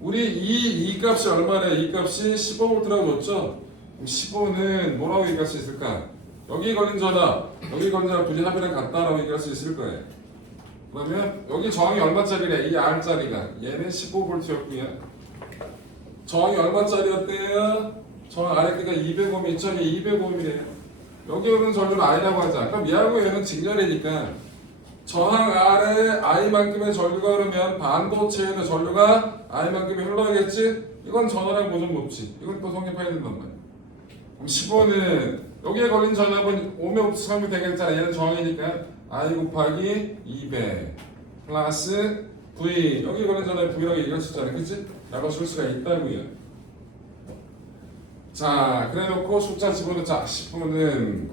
우리 이 값이 얼마래? 이 값이 15V라고 줬죠? 15는 뭐라고 얘기할 수 있을까? 여기 걸린 전압, 여기 걸린 전압 둘이 합이랑 같다라고 얘기할 수 있을 거예요. 그러면 여기 저항이 얼마짜리래? 이 R짜리가. 얘는 15V였고요. 저항이 얼마짜리였대요? 저항 아래끼가 200Ohm 있죠? 200Ohm이래요. 여기 오는 전류는 I라고 하자. 그럼 얘하고 얘는 직렬이니까 저항 아래 I만큼의 전류가 흐르면 반도체에는 전류가 I만큼이 흘러야겠지? 이건 전화량 보존 법칙. 이건 또 성립해야 된단 말이야. 그럼 15는 여기에 걸린 전압은 오음의 법칙 성립되겠잖아. 얘는 저항이니까 I 곱하기 200 플러스 V, 여기 걸린 전압 V라고 얘기할 수 있잖아, 그치? 라고 쓸 수가 있다고요. 자, 그래 놓고 숫자 집어넣자. 10분은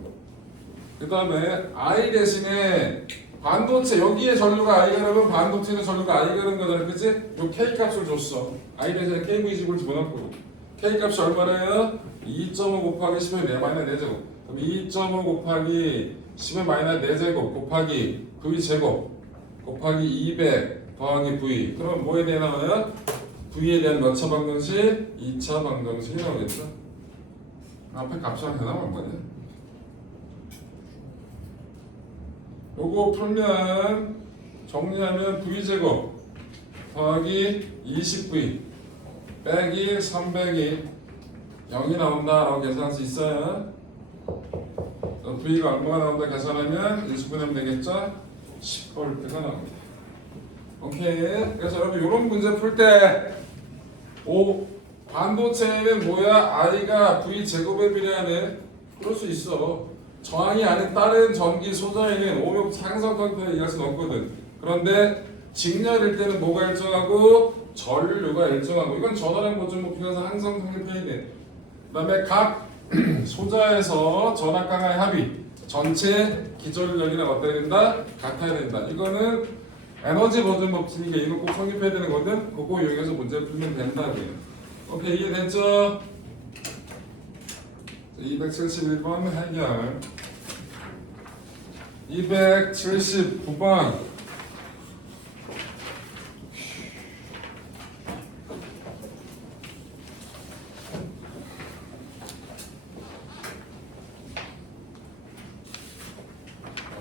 그 다음에 I 대신에 반도체, 여기에 전류가 I가 흐르면 반도체는 전류가 I가 흐르는 거잖아, 그치? 요 K 값을 줬어. I 대신에 KV집을 집어넣고 K 값이 얼마래요? 2.5 곱하기 10의 4 마이너스 4제곱. 그럼 2.5 곱하기 10의 마이너스 4제곱 곱하기 V제곱 곱하기 200 더하기 V. 그럼 뭐에 대해 나와요? V에 대한 몇 차 방정식? 2차 방정식이 나오겠죠? 앞에 값이 하나 나온 거냐? 요거 풀면 정리하면 V제곱 더하기 20V 빼기 300이 0이 나온다라고 계산할 수 있어요. V가 얼마가 나온다 계산하면 20분하면 되겠죠? 10V가 나옵니다. 오케이. 그래서 여러분 이런 문제 풀 때 반도체는 뭐야? I가 V제곱에 비례하는, 그럴 수 있어. 저항이 아닌 다른 전기 소자에는 오염 상성 컨트롤 얘기할 수는 없거든. 그런데 직렬일 때는 뭐가 일정하고 전류가 일정하고, 이건 전화량 보존 목표에서 항상 성립해야 돼. 그 다음에 각 소자에서 전압 강하의 합이 전체 기전력이랑 어때야 된다? 같아야 된다. 이거는 에너지 보존 법칙이니까 이거 꼭 성립해야 되는 거든. 그거 이용해서 문제를 풀면 된다고요. 오케이, 이해됐죠? 271번 해결. 279번.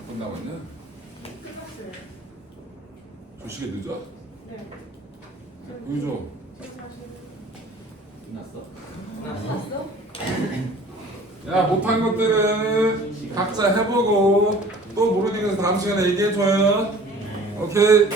몇 남았냐? 끝났어요. 조식이 늦어? 네. 보여줘. 끝났어? 야, 못한 것들은 각자 해보고 또 모르는 거 다음 시간에 얘기해줘요. 오케이.